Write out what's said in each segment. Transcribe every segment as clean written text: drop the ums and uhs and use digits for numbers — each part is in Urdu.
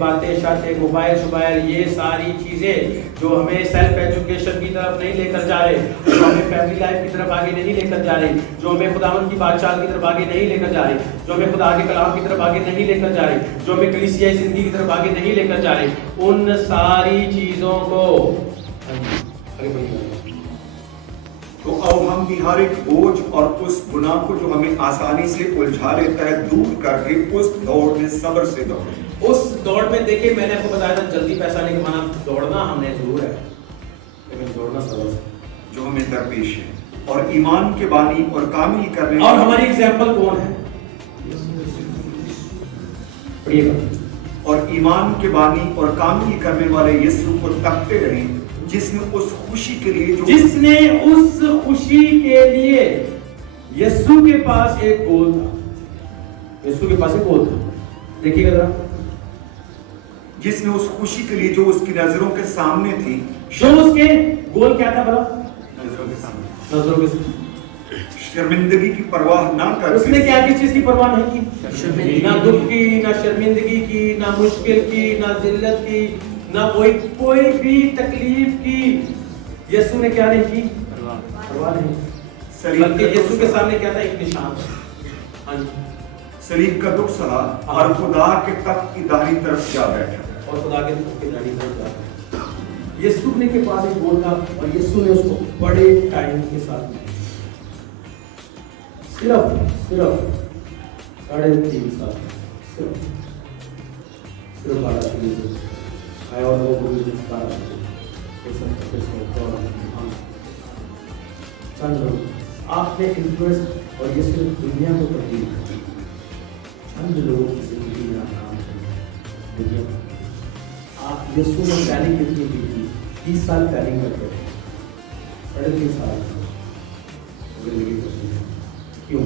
باتیں شاتیں موبائل شبائل یہ ساری چیزیں جو ہمیں سیلف ایجوکیشن کی طرف نہیں لے کر جا رہے, جو ہمیں فیملی لائف کی طرف آگے نہیں لے کر جا رہے, جو ہمیں خداوند کی بادشاہت کی طرف آگے نہیں لے کر جا رہے, جو ہمیں خدا کے کلام کی طرف آگے نہیں لے کر جا رہے, جو ہمیں کلیسیائی زندگی کی طرف آگے نہیں لے کر جا رہے, ان ساری چیزوں کو تو اب ہم بھی ہر ایک بوجھ اور اس گناہ کو جو ہمیں آسانی سے الجھا لیتا ہے دور کر کے اس دوڑ میں صبر سے دوڑیں. اس دوڑ میں دیکھیں میں نے آپ کو بتایا تھا جلدی پیسہ نہیں کمانا, دوڑنا ہم نے ضرور ہے لیکن دوڑنا صبر سے جو ہمیں درپیش ہے, اور ایمان کے بانی اور کامل کرنے. اور ہماری ایگزامپل کون ہے؟ پڑھیے گا. اور ایمان کے بانی اور کامل کرنے والے یسوع کو تکتے رہیں جس نے اس خوشی کے لیے یسوع کے پاس ایک گول تھا. یسوع کے پاس ایک گول تھا, دیکھیے گا ذرا. جس نے اس خوشی کے لیے جو اس کی نظروں کے سامنے تھی, جو اس کے گول کیا تھا بلا؟ نظروں کے سامنے, نظروں کے سامنے شرمندگی کی پرواہ نہ کر. اس نے کیا کس چیز کی پرواہ نہیں کی؟ نہ دکھ کی, نہ شرمندگی کی, نہ مشکل کی, نہ ذلت کی, نہ کوئی بھی تکلیف کی. یسوع نے کیا نہیں کی؟ پرواہ نہیں. بلکہ یسوع کے سامنے کیا تھا؟ ایک نشان. صلیب کا دکھ سہا اور خدا کے تخت کی داہنی طرف جا بیٹھا. اور خدا کے تخت کی داہنی طرف جا بیٹھا. یسوع نے کے پاس ایک گول تھا اور یسوع نے اس کو بڑے ٹائم کے ساتھ صرف 3.5 سال صرف 12 سال آیا اور وہ بولے 12 چند لوگ آپ نے انفلوئنس اور یہ صرف دنیا کو تبدیل کر دیا. چند لوگوں کی زندگی میں آرام دنیا آپ یسوع نے پلاننگ کتنی کی تھی؟ 30 سال پلاننگ کرتے تھے, 3.5 سال زندگی کرتے ہیں. کیوں؟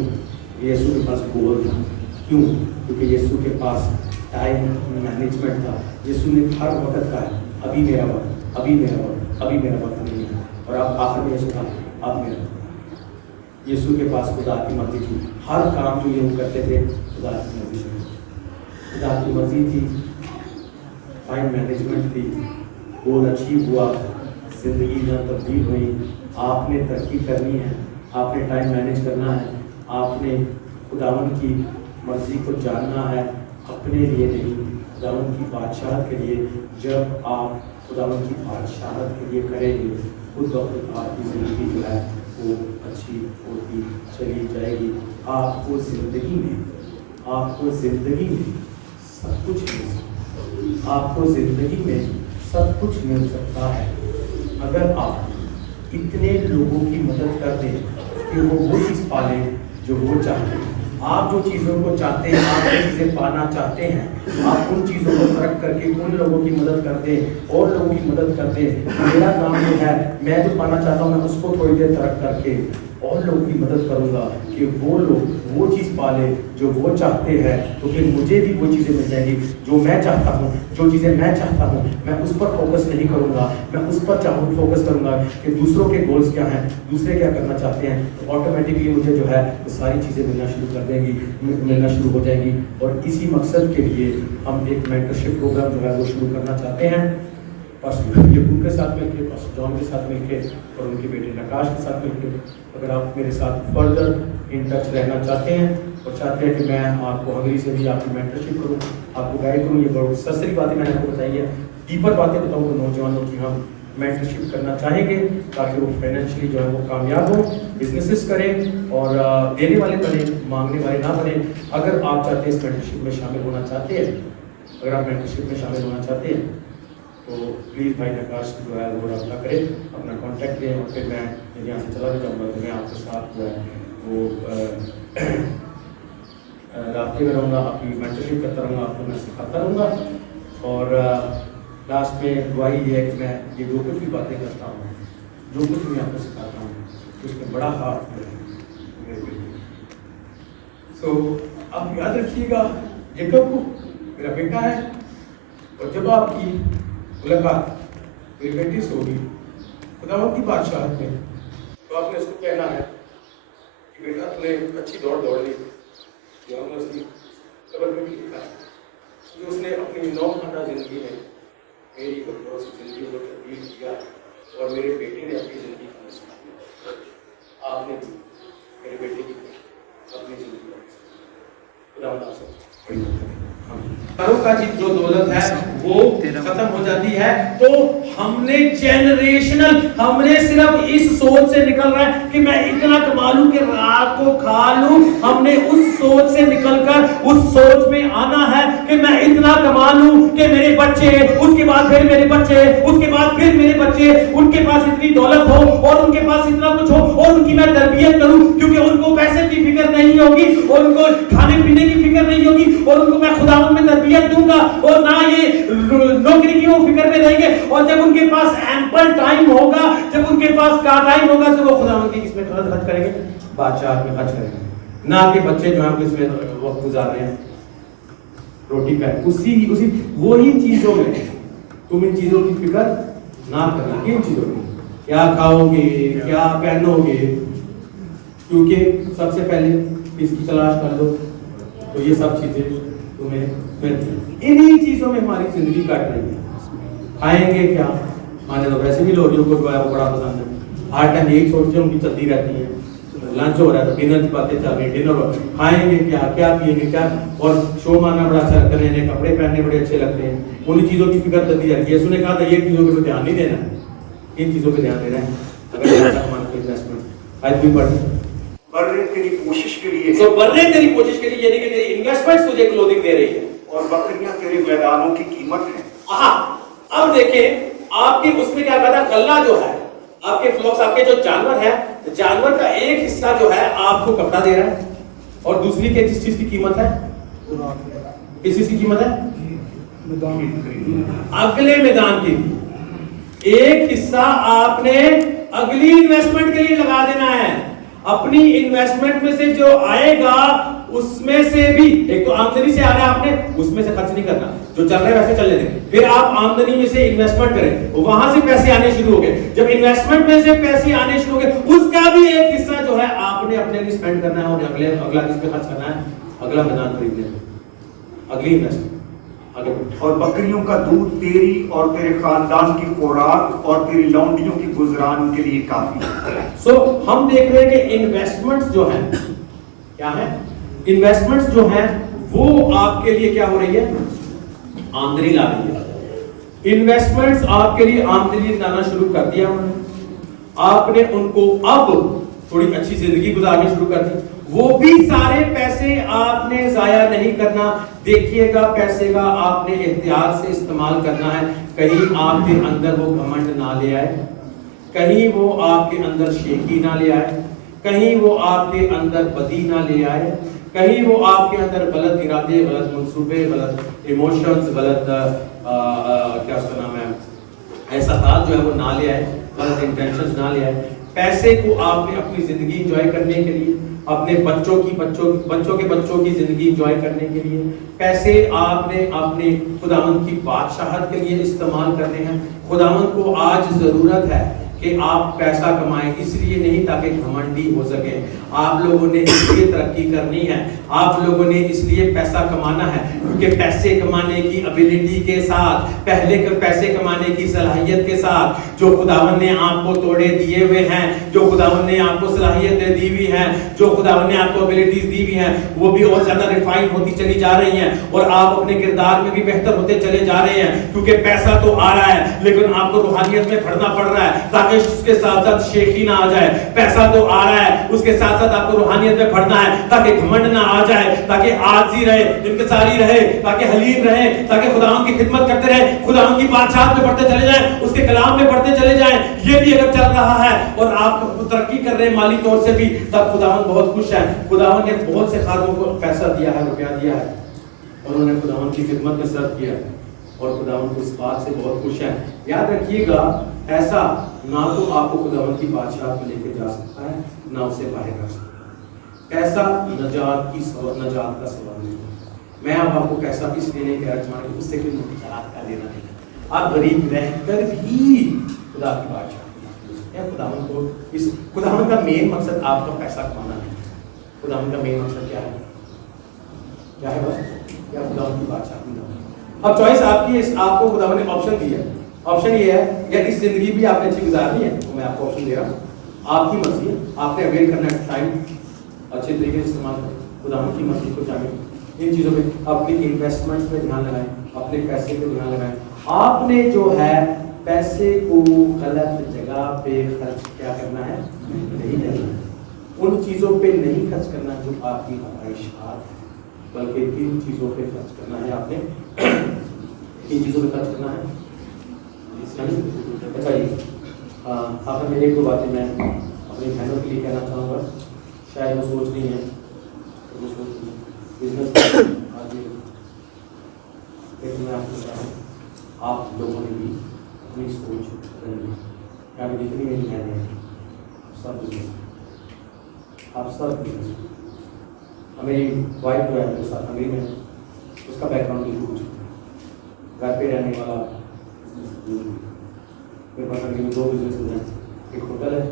یسوع کے پاس گول تھا. کیوں؟ کیونکہ یسوع کے پاس ٹائم مینجمنٹ تھا. یسوع نے ہر وقت کہا ابھی میرا وقت, ابھی میرا وقت, ابھی میرا وقت نہیں ہے. اور آپ آخر میں یسوع کہا اب میرا وقت. یسوع کے پاس خدا کی مرضی تھی. ہر کام جو یہ کرتے تھے خدا کی مرضی تھی. خدا کی مرضی تھی, ٹائم مینجمنٹ تھی, گول اچیو ہوا, زندگی میں تبدیل ہوئی. آپ نے ترقی کرنی ہے, آپ نے ٹائم مینیج کرنا ہے, آپ نے خداوند کی مرضی کو جاننا ہے, اپنے لیے نہیں خداوند کی بادشاہت کے لیے. جب آپ خداوند کی بادشاہت کے لیے کریں گے خود بخود آپ کی زندگی جو ہے وہ اچھی ہوتی چلی جائے گی. آپ کو زندگی میں سب کچھ مل سکتا, آپ کو زندگی میں سب کچھ مل سکتا ہے اگر آپ اتنے لوگوں کی مدد کر دیں کہ وہ چیز پالیں جو وہ چاہتے ہیں. آپ جو چیزوں کو چاہتے ہیں, آپ جو چیزیں پانا چاہتے ہیں, آپ ان چیزوں کو ترک کر کے ان لوگوں کی مدد کر دیں, اور لوگوں کی مدد کر دیں. میرا کام یہ ہے, میں جو پانا چاہتا ہوں میں اس کو تھوڑی دیر ترک کر کے اور لوگوں کی مدد کروں گا کہ وہ لوگ وہ چیز پالے جو وہ چاہتے ہیں, تو پھر مجھے بھی وہ چیزیں مل جائیں گی جو میں چاہتا ہوں. جو چیزیں میں چاہتا ہوں میں اس پر فوکس نہیں کروں گا, میں اس پر فوکس کروں گا کہ دوسروں کے گولز کیا ہیں, دوسرے کیا کرنا چاہتے ہیں. تو آٹومیٹکلی مجھے جو ہے وہ ساری چیزیں ملنا شروع ہو جائیں گی. اور اسی مقصد کے لیے ہم ایک مینٹرشپ پروگرام جو ہے وہ شروع کرنا چاہتے ہیں. یعقوب کے ساتھ مل کے, پاسٹر جان کے ساتھ مل کے, اور ان کے بیٹے نقاش کے ساتھ مل کے. اگر آپ میرے ساتھ فردر ان ٹچ رہنا چاہتے ہیں اور چاہتے ہیں کہ میں آپ کو ہنگری سے بھی آپ کی مینٹرشپ کروں, آپ کو گائڈ کروں, یہ بہت سرسری باتیں میں نے آپ کو بتائی ہے, ڈیپر باتیں بتاؤں تو نوجوانوں کی ہم مینٹرشپ کرنا چاہیں گے تاکہ وہ فائنینشلی جو ہے وہ کامیاب ہوں, بزنسز کریں اور دینے والے بنیں, مانگنے والے نہ بنیں. اگر آپ چاہتے ہیں اس مینٹرشپ میں شامل ہونا چاہتے ہیں, اگر آپ مینٹرشپ میں شامل ہونا چاہتے ہیں تو پلیز بھائی نقاش جو ہے وہ رابطہ کریں, اپنا کانٹیکٹ دیں, اور پھر میں یہاں سے چلا بھی جاؤں گا تو میں آپ کے ساتھ جو ہے وہ رابطے میں رہوں گا, آپ کی مینٹرشپ کرتا رہوں گا, آپ کو میں سکھاتا رہوں گا. اور لاسٹ میں دعائی یہ ہے کہ میں یہ جو کچھ بھی باتیں کرتا ہوں, جو کچھ بھی آپ کو سکھاتا ہوں اس میں بڑا ہاتھ ہے. سو آپ یاد رکھیے گا یعقوب کو میرا بیٹا ہے, اور جب آپ کی ملاقات میری بیٹی سے ہوگی خداوند کی بادشاہت میں, تو آپ نے اس کو کہنا ہے کہ بیٹا تم نے اچھی دوڑ لی جو ہم نے اس کی قبر میں بھی لکھا ہے. کہ اس نے اپنی 9 گھنٹہ زندگی میں میری بہت سی زندگی کو تبدیل کیا اور میرے بیٹے نے اپنی زندگی کا مسئلہ کیا. آپ نے بھی میرے بیٹے کی اپنی زندگی کا گھروں کا جو دولت ہے وہ ختم ہو جاتی ہے. تو ہم نے جنریشنل ہم نے صرف اس سوچ سے نکل رہا ہے کہ میں اتنا کما لوں کہ رات کو کھا لوں. ہم نے اس سوچ سے نکل کر اس سوچ میں آنا ہے کہ میں اتنا کما لوں کہ میرے بچے, اس کے بعد پھر میرے بچے, اس کے بعد پھر میرے بچے, ان کے پاس اتنی دولت ہو اور ان کے پاس اتنا کچھ ہو اور ان کی میں تربیت کروں, کیونکہ ان کو پیسے کی فکر نہیں ہوگی اور ان کو کھانے پینے کی فکر نہیں ہوگی اور ان کو میں خداوند میں تربیت دوں گا اور نہ یہ نوکری کی وہ فکر میں رہیں گے. اور جب ان کے پاس ایمپل ٹائم ہوگا, جب ان کے پاس کا ٹائم ہوگا تو وہ خداوند کی کس میں خرچ کریں گے؟ بادشاہ میں خرچ کریں گے. نہ کہ بچے جو ہیں اس میں وقت گزار رہے ہیں روٹی پہ اسی وہی چیزوں میں. تم ان چیزوں کی فکر نہ کرنا. کن چیزوں کی؟ کیا کھاؤ گے, کیا پہنو گے, کیونکہ سب سے پہلے اس کی تلاش کر لو تو یہ سب چیزیں تمہیں ملتی. انہی چیزوں میں ہماری زندگی کٹ رہی ہے. کھائیں گے کیا؟ مانے تو ویسے بھی لوریوں کو جو ہے وہ بڑا پسند ہے. ہر ٹائم ایک سوچیں ان کی چلتی رہتی ہے. لنچ ہو رہا ہے تو ڈنر کی باتیں چل رہی ہیں. ڈنر کھائیں گے کیا, کیا پیئیں گے کیا, اور شو مارنا بڑا اچھا لگتا ہے, نئے کپڑے پہننے بڑے اچھے لگتے ہیں. ان چیزوں کی فکر کرتی رہتی ہے. اس نے کہا تھا یہ چیزوں پہ دھیان نہیں دینا, ان چیزوں پہ دھیان دینا ہے. اگر انویسٹمنٹ آج بھی پڑھیں برے تیری کوشش کے لیے, تو برے تیری کوشش کے لیے, یعنی کہ تیری انویسٹمنٹ تجھے کلوتھنگ دے رہی ہے اور بکریاں تیرے میدانوں کی قیمت ہے. اب دیکھیں آپ کے اس میں کیا کہتا ہے, غلہ جو ہے آپ کے فلوکس, آپ کے جو جانور ہے, جانور کا ایک حصہ جو ہے آپ کو کپڑا دے رہا ہے اور دوسری کے جس چیز کی قیمت ہے, کس چیز کی قیمت ہے؟ اگلے میدان کی. ایک حصہ آپ نے اگلی انویسٹمنٹ کے لیے لگا دینا ہے. اپنی انویسٹمنٹ میں سے جو آئے گا اس میں سے بھی, ایک تو آمدنی سے آ رہا ہے آپ نے, اس میں سے خرچ نہیں کرنا, جو چل رہا ہے ویسے چلنے دیں. پھر آپ آمدنی میں سے انویسٹمنٹ کریں, وہاں سے پیسے آنے شروع ہو گئے. جب انویسٹمنٹ میں سے پیسے آنے شروع ہو گئے, اس کا بھی ایک حصہ جو ہے آپ نے اپنے لیے اسپینڈ کرنا ہے اور اگلا کس پہ خرچ کرنا ہے؟ اگلا میدان خریدنے میں, اگلی انویسٹمنٹ. اور بکریوں کا دودھ تیری اور تیرے خاندان کی خوراک اور تیری لونڈیوں کی گزران کے لیے کافی ہے. سو ہم دیکھ رہے ہیں کہ انویسٹمنٹس جو ہیں کیا ہیں, انویسٹمنٹس جو ہیں وہ آپ کے لیے کیا ہو رہی ہے؟ آمدنی لا رہی ہے. انویسٹمنٹس آپ کے لیے آمدنی لانا شروع کر دیا انہوں نے. آپ نے ان کو اب تھوڑی اچھی زندگی گزارنی شروع کر دی. وہ بھی سارے پیسے آپ نے ضائع نہیں کرنا. دیکھیے گا پیسے کا آپ نے احتیاط سے استعمال کرنا ہے. کہیں آپ کے اندر وہ گھمنڈ نہ لے آئے, کہیں وہ آپ کے اندر شیخی نہ لے آئے, کہیں وہ آپ کے اندر بدی نہ لے آئے, کہیں وہ آپ کے اندر غلط ارادے, غلط منصوبے, غلط ایموشنز, غلط کیا اس کا نام ہے, احساسات جو ہے وہ نہ لے آئے, غلط انٹینشنز نہ لے آئے. پیسے کو آپ نے اپنی زندگی انجوائے کرنے کے لیے, اپنے بچوں کے بچوں کی زندگی انجوائے کرنے کے لیے, پیسے آپ نے اپنے خداوند کی بادشاہت کے لیے استعمال کرنے ہیں. خداوند کو آج ضرورت ہے کہ آپ پیسہ کمائیں, اس لیے نہیں تاکہ گھمنڈی ہو سکے. آپ لوگوں نے اس لیے ترقی کرنی ہے, آپ لوگوں نے اس لیے پیسہ کمانا ہے کیونکہ پیسے کمانے کی ابیلٹی کے ساتھ, پہلے پیسے کمانے کی صلاحیت کے ساتھ جو خداوند نے آپ کو توڑے دیے ہوئے ہیں, جو خداوند نے آپ کو صلاحیتیں دی ہوئی ہیں, جو خداوند نے آپ کو ابیلٹیز دی ہوئی ہیں, وہ بھی اور زیادہ ریفائن ہوتی چلی جا رہی ہیں اور آپ اپنے کردار میں بھی بہتر ہوتے چلے جا رہے ہیں. کیونکہ پیسہ تو آ رہا ہے لیکن آپ کو روحانیت میں بڑھنا پڑ رہا ہے تاکہ اس کے ساتھ ساتھ شیخی نہ آ جائے. پیسہ تو آ رہا ہے, اس کے ساتھ ساتھ آپ کو روحانیت میں بڑھنا ہے تاکہ گھمنڈ نہ آ جائے, تاکہ عاجزی رہے, انکساری رہے, تاکہ حلیم رہے, تاکہ خداوند کی خدمت کرتے رہے, خداوند کی بادشاہت میں بڑھتے چلے جائیں, اس کے کلام میں بڑھتے چلے جائیں. یہ بھی اگر چل رہا ہے اور آپ ترقی کر رہے ہیں مالی طور سے بھی, تب خداوند بہت خوش ہے. خداوند نے بہت سے خادموں کو پیسہ دیا ہے, روپیہ دیا ہے, اور انہوں نے خداوند کی خدمت میں صرف کیا اور خداوند کو اس بات سے بہت خوش ہے. یاد رکھیے گا ایسا نہ تو آپ کو خداوند کی بادشاہت میں لے کے جا سکتا ہے, نہ اسے باہر کر سکتا ہے. پیسہ نجات کا سبب نہیں. میں اب آپ کو پیسہ اس لیے نہیں کہہ رہا کہ اس سے کوئی نجات کا لینا نہیں. آپ غریب رہ کر بھی خدا کی بادشاہت ہے. خداوند کو اس خداوند کا مین مقصد آپ کا پیسہ کمانا نہیں. خداوند کا مین مقصد کیا ہے؟ کیا ہے بات کیا خداوند کی بادشاہ. اب چوائس آپ کی ہے, آپ کو خداوند نے آپشن دیا ہے. آپشن یہ ہے یا اس زندگی بھی آپ نے اچھی گزارنی ہے تو میں آپ کو آپشن دے رہا ہوں, آپ کی مرضی ہے, آپ نے اویل کرنا ہے ٹائم اچھے طریقے سے استعمال کریں, خداوند کی مرضی کو جانیں, ان چیزوں پہ اپنی انویسٹمنٹس پہ دھیان لگائیں, اپنے پیسے پہ دھیان لگائیں. آپ نے جو ہے پیسے کو غلط جگہ پہ خرچ کیا کرنا ہے, نہیں کرنا ہے. ان چیزوں پہ نہیں خرچ کرنا جو آپ کی خواہشات, بلکہ ان چیزوں پہ خرچ کرنا ہے. آپ نے ان چیزوں پہ خرچ کرنا ہے. اچھا جی, آخر میں ایک دو باتیں میں اپنی بہنوں کے لیے کہنا چاہوں گا. شاید وہ سوچ رہی ہیں بزنس آج لیکن میں آپ کو بتا رہا ہوں آپ لوگوں نے بھی اپنی سوچ بدلنی ہے. یہاں پہ جتنی میری بہنیں ہیں سب بزنس, آپ سب بزنس. میری وائف جو ہے میرے ساتھ امیر میں, اس کا بیک گراؤنڈ بالکل کچھ گھر پہ رہنے والا. میرے پاس امیر میں دو بزنس ہیں, ایک ہوٹل ہے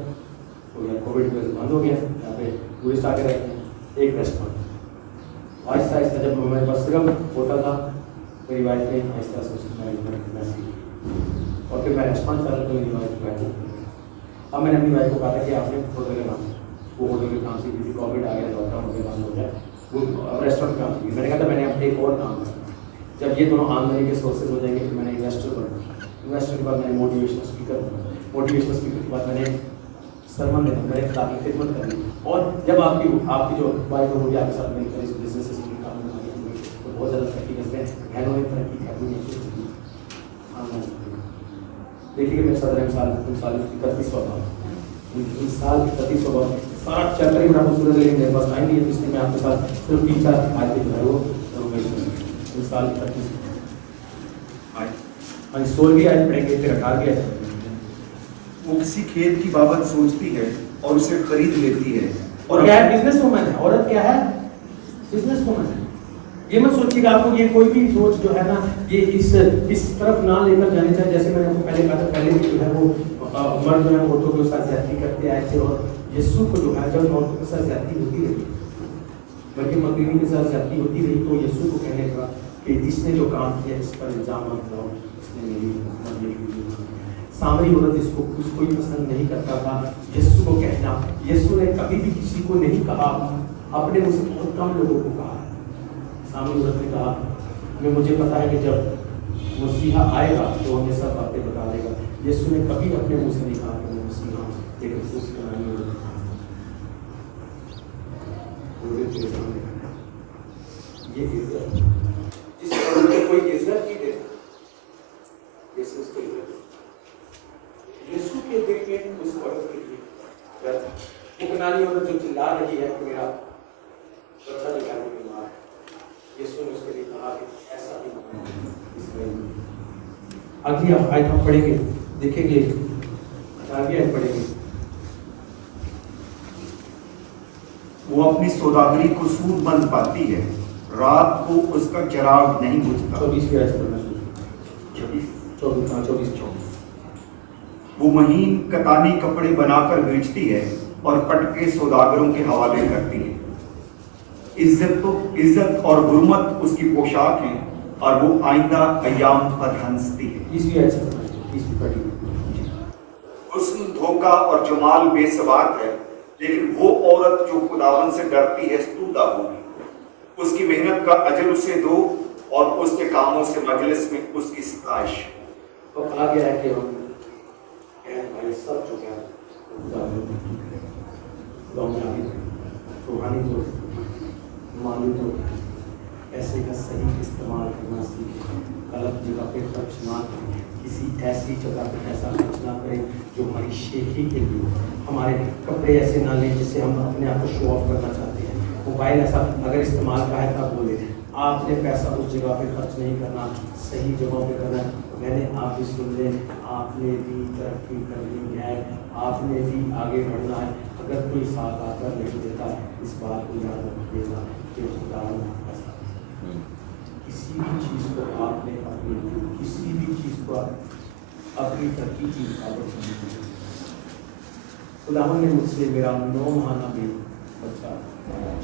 تو یہاں کووڈ کی وجہ سے بند ہو گیا, یہاں پہ ٹورسٹ آ کے رہتے ہیں, ایک ریسٹورینٹ. آہستہ آہستہ جب میرے پاس صرف ہوٹل تھا, میری وائف نے آہستہ آہستہ اس کی مینجمنٹ کرنا سیکھی اور پھر میں ریسٹورینٹ چلا تو میری وائف کی وائف. اب میں نے اپنی وائف کو کہا تھا کہ آپ نے ہوٹل کا کام, وہ ہوٹل کے کام سیکھی تھی, کووڈ آ گیا, لاک ڈاؤن ہو گیا, بند ہو گیا, وہ اب ریسٹورینٹ کا کام سیکھی. میں نے کہا تھا میں نے اب ایک اور کام کرنا, جب یہ دونوں آمدنی کے سورسز ہو جائیں گے پھر میں نے انویسٹر بننا. انویسٹر کے بعد میں نے موٹیویشنل اسپیکر بنا, موٹیویشنل اسپیکر کے بعد میں نے سرمن دینا, میں نے خدا کی خدمت کرنی. اور جب آپ کی جو وائف ہوگی آپ کے ساتھ مل کر اس بزنس سے کام کریں تو بہت زیادہ ترقی کرتے ہیں. بہنوں نے ترقی کرنی ہے. دیکھیے کہ میں صدر سال 31واں ان سال 31واں سارا چیپٹر ہی بڑا خوبصورت ہے, لیکن میرے پاس ٹائم نہیں ہے, اس لیے میں آپ کے ساتھ صرف 3-4 آیتیں جو ہے وہ ان سال 31 16 آیت پڑھیں گے, پھر 18 آیت. وہ کسی کھیت کی بابت سوچتی ہے اور اسے خرید لیتی ہے. اور کیا ہے, بزنس وومن ہے, عورت کیا ہے, بزنس وومن ہے. یہ مت سوچیے گا آپ کو یہ کوئی بھی سوچ جو ہے نا یہ اس طرف نہ لے کر جانے چاہیے. جیسے میں نے آپ کو پہلے کہا تھا, پہلے بھی جو ہے وہ مرد جو ہے عورتوں کے ساتھ زیادتی کرتے آئے تھے, اور یسوع کو جو ہے جب عورتوں کے ساتھ زیادتی ہوتی رہی, بلکہ مقدونی کے ساتھ زیادتی ہوتی رہی, تو یسوع کو کہنے کا کہ اس نے جو کام کیا اس پر الزام مت لاؤ, اس نے میری حکومت نہیں کی. سامری عورت اس کو کوئی پسند نہیں کرتا تھا. یسوع کو کہنا, یسوع نے کبھی بھی کسی کو نہیں کہا, اپنے منہ سے بہت کم لوگوں کو کہا. سامری عورت نے کہا میں مجھے پتا ہے کہ جب مسیحا آئے گا تو ہمیں سب باتیں بتا دے گا. یسوع نے کبھی اپنے منہ سے نہیں کہا کہ میں مسیحا ایک افسوس کرانی ہو. یہ عزت جس عورت کو کوئی عزت نہیں دیتا, یسوع اس کو عزت دیتا. یسوع کے دل میں اس عورت کے لیے وہ کنانی عورت جو چلا رہی ہے کہ میرا بچہ نکالنے کی ماں ہے, یسوع نے اس کے لیے کہا کہ ایسا نہیں اس میں. اگلی آیت ہم پڑھیں گے, دیکھیں گے 18 آیت پڑھیں گے. وہ اپنی سوداگری کو سود مند پاتی ہے, رات کو اس کا چراغ نہیں بجھتا. 24 آیت پڑھنا شروع. 24. وہ مہین کتانی کپڑے بنا کر بیچتی ہے اور پٹکے سوداگروں کے حوالے کرتی ہے. عزت اور حرمت اس کی پوشاک ہیں اور وہ آئندہ ایام پر ہنستی ہے. 20 آیت سے پڑھیں. حسن دھوکہ اور جمال بے ثبات ہے, لیکن وہ عورت جو خداوند سے ڈرتی ہے ستودہ ہوگی. اس کی محنت کا اجر اسے دو اور اس کے کاموں سے مجلس میں اس کی ستائش. اور کہا گیا ہے کہ ہم بھائی سب جو ہے روحانی طور مالی طور پیسے کا صحیح استعمال کرنا سیکھیں. غلط جگہ پہ خرچ نہ کریں, کسی ایسی جگہ پہ پیسہ خرچ نہ کریں جو ہماری شیخی کے لیے. ہمارے کپڑے ایسے نہ لیں جس سے ہم اپنے آپ کو شو آف کرنا چاہتے ہیں. موبائل ایسا اگر استعمال کا ہے تب بولے, آپ نے پیسہ اس جگہ پہ خرچ نہیں کرنا, صحیح جگہوں پہ کرنا ہے. میں نے آپ بھی سن لیں, آپ نے بھی ترقی کرنی ہے, آپ نے بھی آگے بڑھنا ہے. اگر کوئی ساتھ آ کر نہیں دیتا اس بات کو یاد رکھیے گا کہ خدا آپ کا ساتھ. کسی بھی چیز کو آپ نے اپنی ترقی کی رکاوٹ نہیں کی. خدا نے مجھ سے میرا 9 ماہ بھی بچہ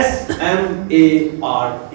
SMART,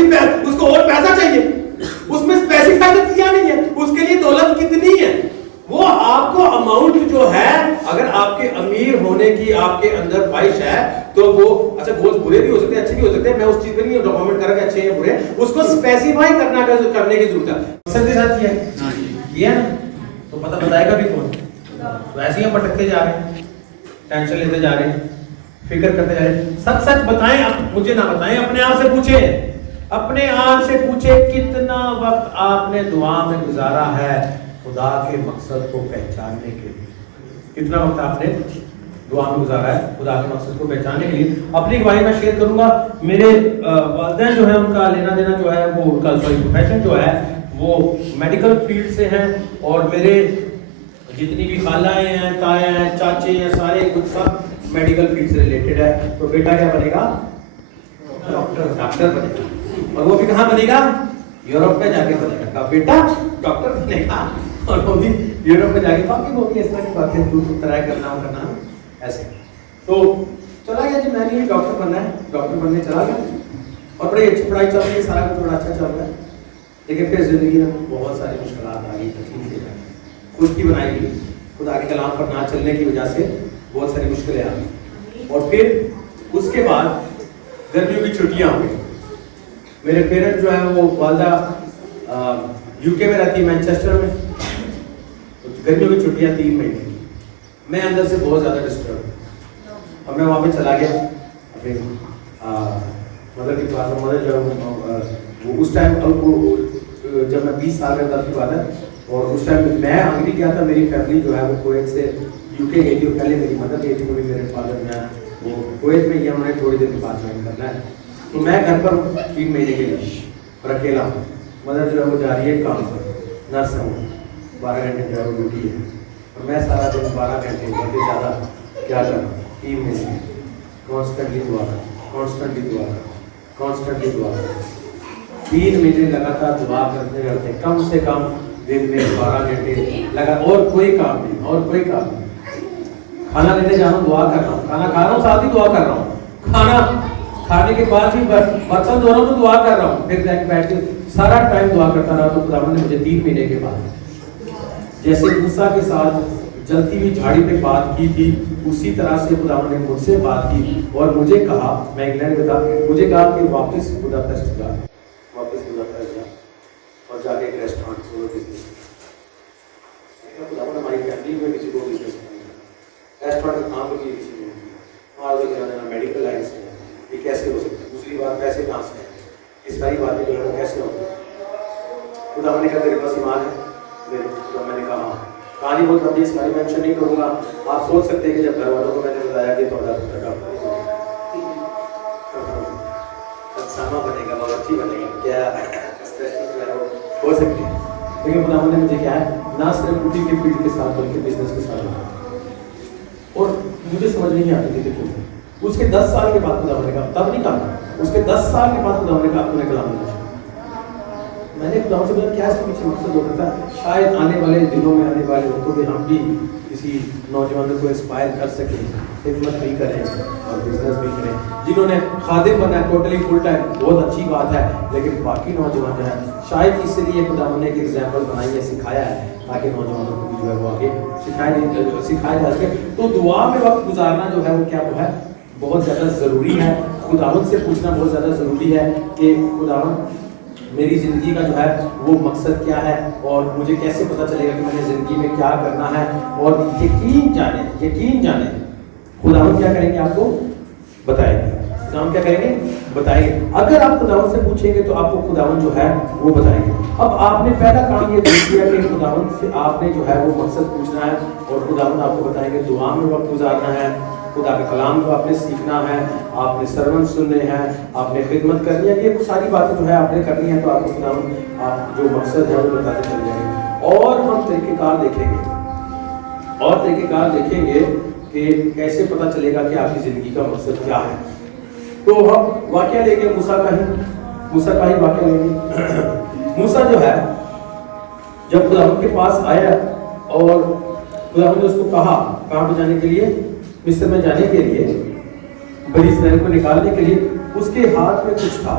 مزید اس کو اور پیسہ چاہیے, اس میں اسپیسیفائی کیا نہیں ہے اس کے لیے دولت کتنی ہے. وہ آپ کو اماؤنٹ جو ہے, اگر آپ کے امیر ہونے کی آپ کے اندر خواہش ہے تو وہ اچھا گولز برے بھی ہو سکتے ہیں اچھے بھی ہو سکتے ہیں, میں اس چیز پہ نہیں ڈاکومنٹ کر رہا کہ اچھے ہیں برے, اس کو اسپیسیفائی کرنے کی ضرورت ہے. مقصد کے ساتھ کیا ہے نا, تو پتہ بتائے گا بھی کون. ویسے ہی ہم بھٹکتے جا رہے ہیں, ٹینشن لیتے جا رہے ہیں, فکر کرتے جا رہے ہیں. سچ سچ بتائیں, مجھے نہ بتائیں, اپنے آپ سے پوچھیں, اپنے آپ سے پوچھیں کتنا وقت آپ نے دعا میں گزارا ہے خدا کے مقصد کو پہچاننے کے لیے. کتنا وقت آپ نے دعا میں گزارا ہے خدا کے مقصد کو پہچاننے کے لیے. اپنی گواہی میں شیئر کروں گا. میرے والدین جو ہے ان کا لینا دینا جو ہے وہ ان کا پروفیشن جو ہے وہ میڈیکل فیلڈ سے ہیں, اور میرے جتنی بھی خالائیں ہیں, تائیں ہیں, چاچے ہیں, سارے کچھ سب میڈیکل فیلڈ سے ریلیٹڈ ہے. تو بیٹا کیا بنے گا؟ ڈاکٹر بنے گا. اور وہ بھی کہاں بنے گا؟ یورپ میں جا کے بنے گا. بیٹا ڈاکٹر بنے گا اور وہ بھی یورپ میں جا کے. باقی وہ بھی اس طرح کی باتیں تو ٹرائی کرنا ایسے. تو چلا گیا جی, میں نے ڈاکٹر بننا ہے, ڈاکٹر بننے چلا گیا اور بڑی اچھی پڑھائی چل رہی ہے, سارا کچھ بڑا اچھا چل رہا ہے. لیکن پھر زندگی میں بہت ساری مشکلات آ گئی, تکلیفیں آ گئی, خود کی بنائی گئی, خدا کے کلام پر نہ چلنے کی وجہ سے بہت ساری مشکلیں آ گئی. اور پھر اس کے بعد گرمیوں کی چھٹیاں ہو گئی. میرے پیرنٹ جو ہے وہ والدہ یو کے میں رہتی, مینچسٹر میں. گرمیوں کی چھٹیاں 3 مہینے کی. میں اندر سے بہت زیادہ ڈسٹرب ہوں, اور میں وہاں پہ چلا گیا اپنے مدر کی پاس. مدر جو ہے وہ اس ٹائم جب میں 20 سال کا تھا کی بات ہے, اور اس ٹائم میں ہنگری گیا تھا. میری فیملی جو ہے وہ کویت سے یو کے گئی تھی, اور پہلے میری مدر گئی تھی, کیونکہ میرے فادر جو ہے وہ کویت میں ہی, انہوں نے تھوڑی دیر کے بعد جوائن کرنا ہے. تو میں گھر پر 3 مہینے کے لیے اور اکیلا ہوں. مدر جو ہے وہ جا رہی ہے کام پر, نرس ہوں, 12 گھنٹے جو ہے وہ ڈیوٹی ہے, اور میں سارا دن 12 گھنٹے بلکہ زیادہ کیا کر رہا ہوں. 3 مہینے کانسٹنٹلی دعا کر, کانسٹنٹلی دعا کر, کانسٹنٹلی دعا کر. 3 مہینے لگاتار دعا کرتے کرتے کم سے کم دن میں 12 گھنٹے لگا, اور کوئی کام نہیں, اور کوئی کام نہیں. کھانا لینے جا رہا ہوں, دعا کر رہا ہوں, کھانا کھا رہا ہوں, ساتھ ہی دعا کر رہا ہوں. کھانا کھانے کے بعد ہی برتن دھو رہا ہوں تو دعا کر رہا ہوں. پھر بیٹھ کے سارا ٹائم دعا کرتا رہا. تو خداوند نے مجھے 3 مہینے کے بعد جیسے موسیٰ کے ساتھ جلتی ہوئی جھاڑی پہ بات کی تھی, اسی طرح سے خداوند نے مجھ سے بات کی, اور مجھے کہا, میں انگلینڈ میں تھا, مجھے کہا کہ واپس بوداپیسٹ جا, واپس بوداپیسٹ جا, اور جا کے ایک ریسٹورینٹ کھولو بزنس. خداوند ہماری فیملی میں کسی کو بزنس نہیں ہے, ریسٹورینٹ کا کام بھی کسی نے نہیں, ہمارا میڈیکل لائن سے ہے, یہ کیسے ہو سکتا ہے؟ دوسری بات پیسے کہاں سے ہیں؟ یہ ساری باتیں جو ہے کیسے ہوں گی؟ خداوند نے کہا تیرے پاس ایمان ہے؟ میں نے کہا ہاں. کہانی بہت لمبی, اس بارے میں مینشن نہیں کروں گا. آپ سوچ سکتے ہیں کہ جب گھر والوں کو میں نے بتایا کہ تھوڑا ڈاکٹر ساما بنے گا, باورچی بنے گا, کیا ہو سکتی ہے. لیکن خداوند نے مجھے کیا ہے, نہ صرف روٹی کے فیلڈ کے ساتھ بلکہ بزنس کے ساتھ بنایا. اور مجھے سمجھ نہیں آتی تھی کہ کیوں. اس کے 10 سال کے بعد خداوند نے کہا, تب نہیں کہا, اس کے 10 سال کے بعد خداوند نے کہا آپ نے کلام دینا. میں نے خداوند سے بولا کیا اس کے پیچھے مقصد ہو سکتا ہے؟ شاید آنے والے دنوں میں, آنے والے وقتوں میں ہم بھی کسی نوجوانوں کو انسپائر کر سکیں, خدمت بھی کریں اور بزنس بھی کریں. جنہوں نے خادم بننا ہے ٹوٹلی فل ٹائم, بہت اچھی بات ہے, لیکن باقی نوجوان جو ہے شاید اس لیے خداوند نے ایک ایگزامپل بنائی ہے, سکھایا ہے, تاکہ نوجوانوں کو بھی جو ہے وہ آگے سکھایا جا سکے. تو دعا میں وقت گزارنا جو ہے وہ کیا وہ ہے بہت زیادہ ضروری ہے. خداوند سے پوچھنا بہت زیادہ ضروری ہے کہ خداوند میری زندگی کا جو ہے وہ مقصد کیا ہے, اور مجھے کیسے پتہ چلے گا کہ میں نے زندگی میں کیا کرنا ہے. اور یقین جانے خداوند کیا کریں گے, آپ کو بتائیں گے. خداوند کیا کریں گے, بتائیں گے. اگر آپ خداوند سے پوچھیں گے تو آپ کو خداوند جو ہے وہ بتائیں گے. اب آپ نے پہلا کام یہ دیکھ لیا کہ خداوند سے آپ نے جو ہے وہ مقصد پوچھنا ہے, اور خداوند آپ کو بتائیں گے. دعا میں وقت گزارنا ہے, خدا کے کلام کو آپ نے سیکھنا ہے, آپ نے سرمن سننے ہیں, آپ نے خدمت کرنی ہے. یہ ساری باتیں جو ہے آپ نے کرنی ہے, تو آپ کو خداوند آپ جو مقصد ہے وہ بتاتے چل جائیں گے. اور ہم طریقہ کار دیکھیں گے کہ کیسے پتہ چلے گا کہ آپ کی زندگی کا مقصد کیا ہے. تو ہم واقعہ لیں گے موسیٰ کا ہی واقعہ لیں گے. موسیٰ جو ہے جب خداوند کے پاس آیا اور خداوند نے اس کو کہا کہاں پہ جانے کے لیے, مصر میں جانے کے لیے, بنی اسرائیل کو نکالنے کے لیے, اس کے ہاتھ میں کچھ تھا.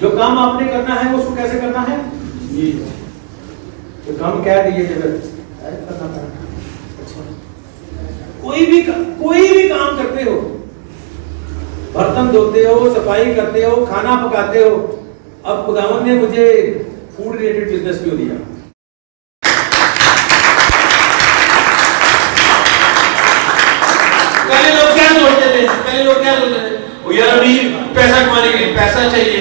جو کام آپ نے کرنا ہے اس کو کیسے کرنا ہے؟ جی تو کام کہہ دیجیے جب کرنا پڑا. اچھا کوئی بھی کام کرتے ہو, برتن دھوتے ہو, صفائی کرتے ہو, کھانا پکاتے ہو, اب خداوند نے مجھے فوڈ ریلیٹڈ بزنس کیوں دیا؟ پہلے لوگ کیا سوچتے تھے؟ یار ابھی پیسہ کمانے کے لیے پیسہ چاہیے,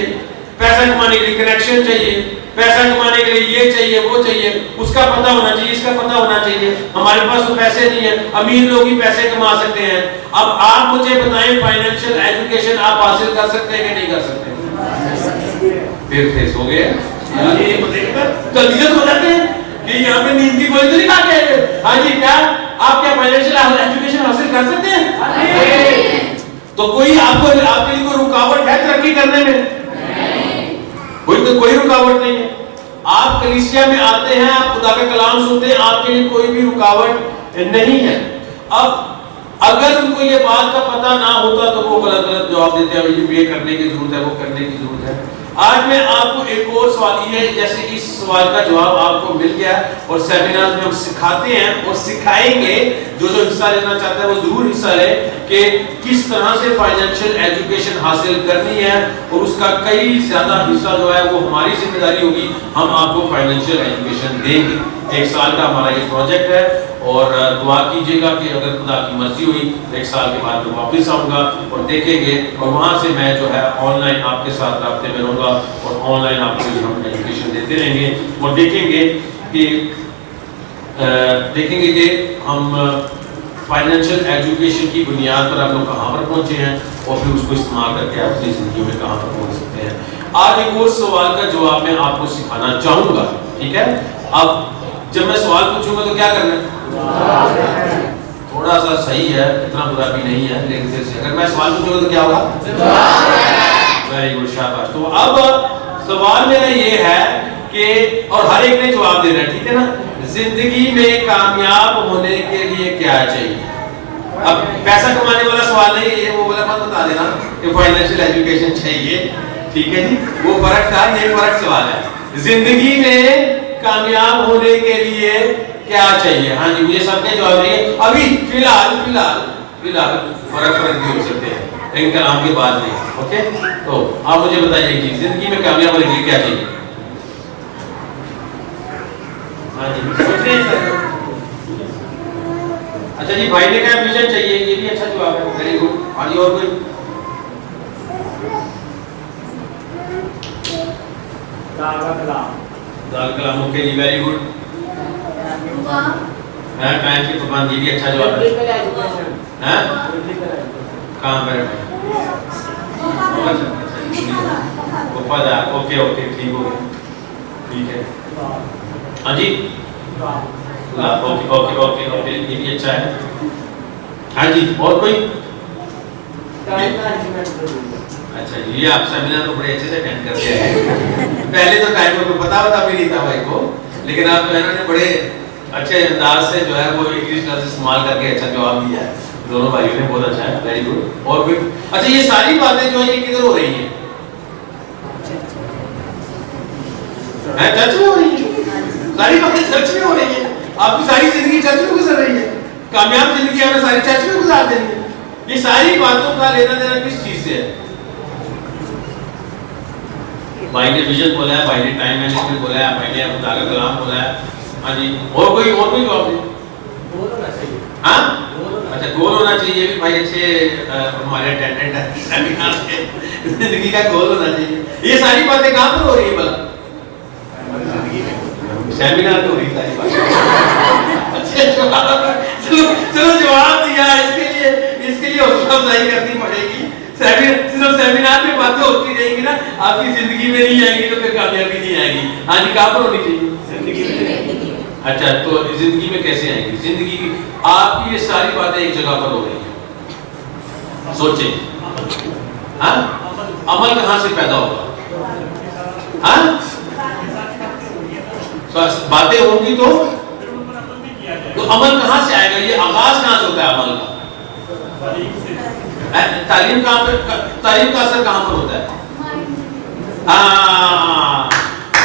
پیسہ کمانے کے لیے کنیکشن چاہیے, پیسہ کمانے کے لیے یہ چاہیے وہ چاہیے, اس کا پتہ ہونا چاہیے, اس کا پتہ ہونا چاہیے. ہمارے پاس تو پیسے نہیں ہیں, امیر لوگ ہی پیسے کما سکتے ہیں. اب آپ مجھے بتائیں فائنینشیل ایجوکیشن آپ حاصل کر سکتے ہیں کہ نہیں کر سکتے؟ پھر فیس ہو گئے تلبیت ہو جاتے ہیں کہ یہاں پہ نیند کی گولی تو نہیں کھا کے. ہاں جی, کیا آپ کیا فائنینشیل ایجوکیشن حاصل کر سکتے ہیں؟ تو کوئی آپ کے لیے کوئی رکاوٹ ہے ترقی کرنے میں؟ کوئی رکاوٹ نہیں ہے. آپ کلیسیا میں آتے ہیں, آپ خدا کا کلام سنتے ہیں, آپ کے لیے کوئی بھی رکاوٹ نہیں ہے. اب اگر ان کو یہ بات کا پتہ نہ ہوتا تو وہ غلط جواب دیتے ہیں, یہ کرنے کی ضرورت ہے, وہ کرنے کی ضرورت ہے. آج میں آپ کو ایک اور سوال, یہ جیسے اس سوال کا جواب آپ کو مل گیا اور سیمینار میں ہم سکھاتے ہیں اور سکھائیں گے. جو حصہ لینا چاہتا ہے وہ ضرور حصہ لے کہ کس طرح سے فائنینشیل ایجوکیشن حاصل کرنی ہے, اور اس کا کئی زیادہ حصہ جو ہے وہ ہماری ذمہ داری ہوگی. ہم آپ کو فائنینشیل ایجوکیشن دیں گے. 1 سال کا ہمارا یہ پروجیکٹ ہے, اور دعا کیجیے گا کہ اگر خدا کی مرضی ہوئی 1 سال کے بعد میں واپس آؤں گا اور دیکھیں گے, اور وہاں سے میں جو ہے آن لائن آپ کے ساتھ رابطے میں رہوں گا, اور آن لائن آپ کو ہم ایجوکیشن دیتے رہیں گے, اور دیکھیں گے کہ ہم فائنینشیل ایجوکیشن کی بنیاد پر آپ لوگ کہاں پر پہنچے ہیں, اور پھر اس کو استعمال کر کے آپ اپنی زندگی میں کہاں پر پہنچ سکتے ہیں. آج ایک اور سوال کا جواب میں آپ کو سکھانا چاہوں گا, ٹھیک ہے؟ اب جب میں سوال پوچھوں گا تو کیا کرنا ہے؟ تھوڑا سا صحیح ہے, اتنا برا بھی نہیں ہے, لیکن پھر سے اگر میں سوال پوچھوں گا تو کیا ہوگا؟ ویری گڈ, شاباش. تو اب سوال میرا یہ ہے کہ, اور ہر ایک نے جواب دینا ہے, ٹھیک ہے نا؟ زندگی میں کامیاب ہونے کے لیے کیا چاہیے؟ اب پیسہ کمانے والا سوال نہیں ہے یہ, وہ والا مت بتا دینا کہ فائنینشیل ایجوکیشن چاہیے, ٹھیک ہے جی؟ وہ فرق تھا, یہ فرق سوال ہے. زندگی میں کامیاب ہونے کے لیے کیا چاہیے؟ ہاں جی, مجھے سب کے جواب دیں. ابھی فی الحال فرق بھی ہو سکتے ہیں, لیکن کلام کے بعد نہیں. اوکے, تو آپ مجھے بتائیے کہ زندگی میں کامیاب ہونے کے لیے کیا چاہیے؟ ہاں جی, سوچ رہے ہیں سر. اچھا جی, بھائی نے کہا ویژن چاہیے, یہ بھی اچھا جواب ہے, ویری گڈ. ہاں جی, اور کوئی؟ دال کلام, اوکے جی, ویری گڈ. ٹائم کی پابندی, بھی اچھا جواب ہے. کہاں پر ہے؟ وفادار, اوکے ٹھیک ہو گیا, ٹھیک ہے. ہاں جی, اوکے, یہ بھی اچھا ہے. ہاں جی, اور کوئی؟ اچھا جی, یہ آپ سیمینار کو بڑے اچھے سے اٹینڈ کرتے ہیں. پہلے تو ٹائم کو پتا بھی نہیں تھا بھائی کو, لیکن آپ جو ہے نے بڑے اچھے انداز سے جو ہے وہ انگلش لفظ استعمال کر کے اچھا جواب دیا ہے. دونوں بھائیوں نے بہت اچھا ہے, ویری گڈ. اور کوئی؟ اچھا, یہ ساری باتیں جو ہیں یہ کدھر ہو رہی ہیں؟ چرچ میں ہو رہی ہیں. ساری باتیں چرچ میں ہو رہی ہیں. آپ کی ساری زندگی چرچ میں گزر رہی ہے. کامیاب زندگی آپ نے ساری چرچ میں گزار دینی ہے. یہ ساری باتوں کا لینا دینا کس چیز سے ہے؟ بھائی نے ویژن بولا ہے, بھائی نے ٹائم مینجمنٹ بولا ہے, بھائی نے خدا کا کلام بولا ہے. ہاں جی, اور کوئی جواب نہیں؟ گول ہونا چاہیے. ہاں, اچھا, گول ہونا چاہیے بھی بھائی, اچھے ہمارے اٹینڈنٹ ہیں سیمینار کے, زندگی کا گول ہونا چاہیے. یہ ساری باتیں کہاں پر ہو رہی ہیں بھلا؟ سیمینار میں ہو رہی ساری باتیں. چلو جواب دیا. اس کے لیے حوصلہ افزائی کرنی پڑے گی. صرف سیمینار میں باتیں ہوتی رہیں گی نا, آپ کی زندگی میں نہیں آئیں گی تو پھر کامیابی نہیں آئے گی. ہاں جی, کہاں پر ہونی چاہیے؟ زندگی میں. اچھا, تو زندگی میں کیسے آئیں گی؟ زندگی کی آپ کی یہ ساری باتیں ایک جگہ پر ہو رہی ہیں. سوچیں, ہاں, عمل کہاں سے پیدا ہوگا؟ ہاں, باتیں ہوں گی تو عمل کہاں سے آئے گا؟ یہ آغاز کہاں سے ہوتا ہے عمل کا؟ تعلیم کا اثر کہاں پر ہوتا ہے؟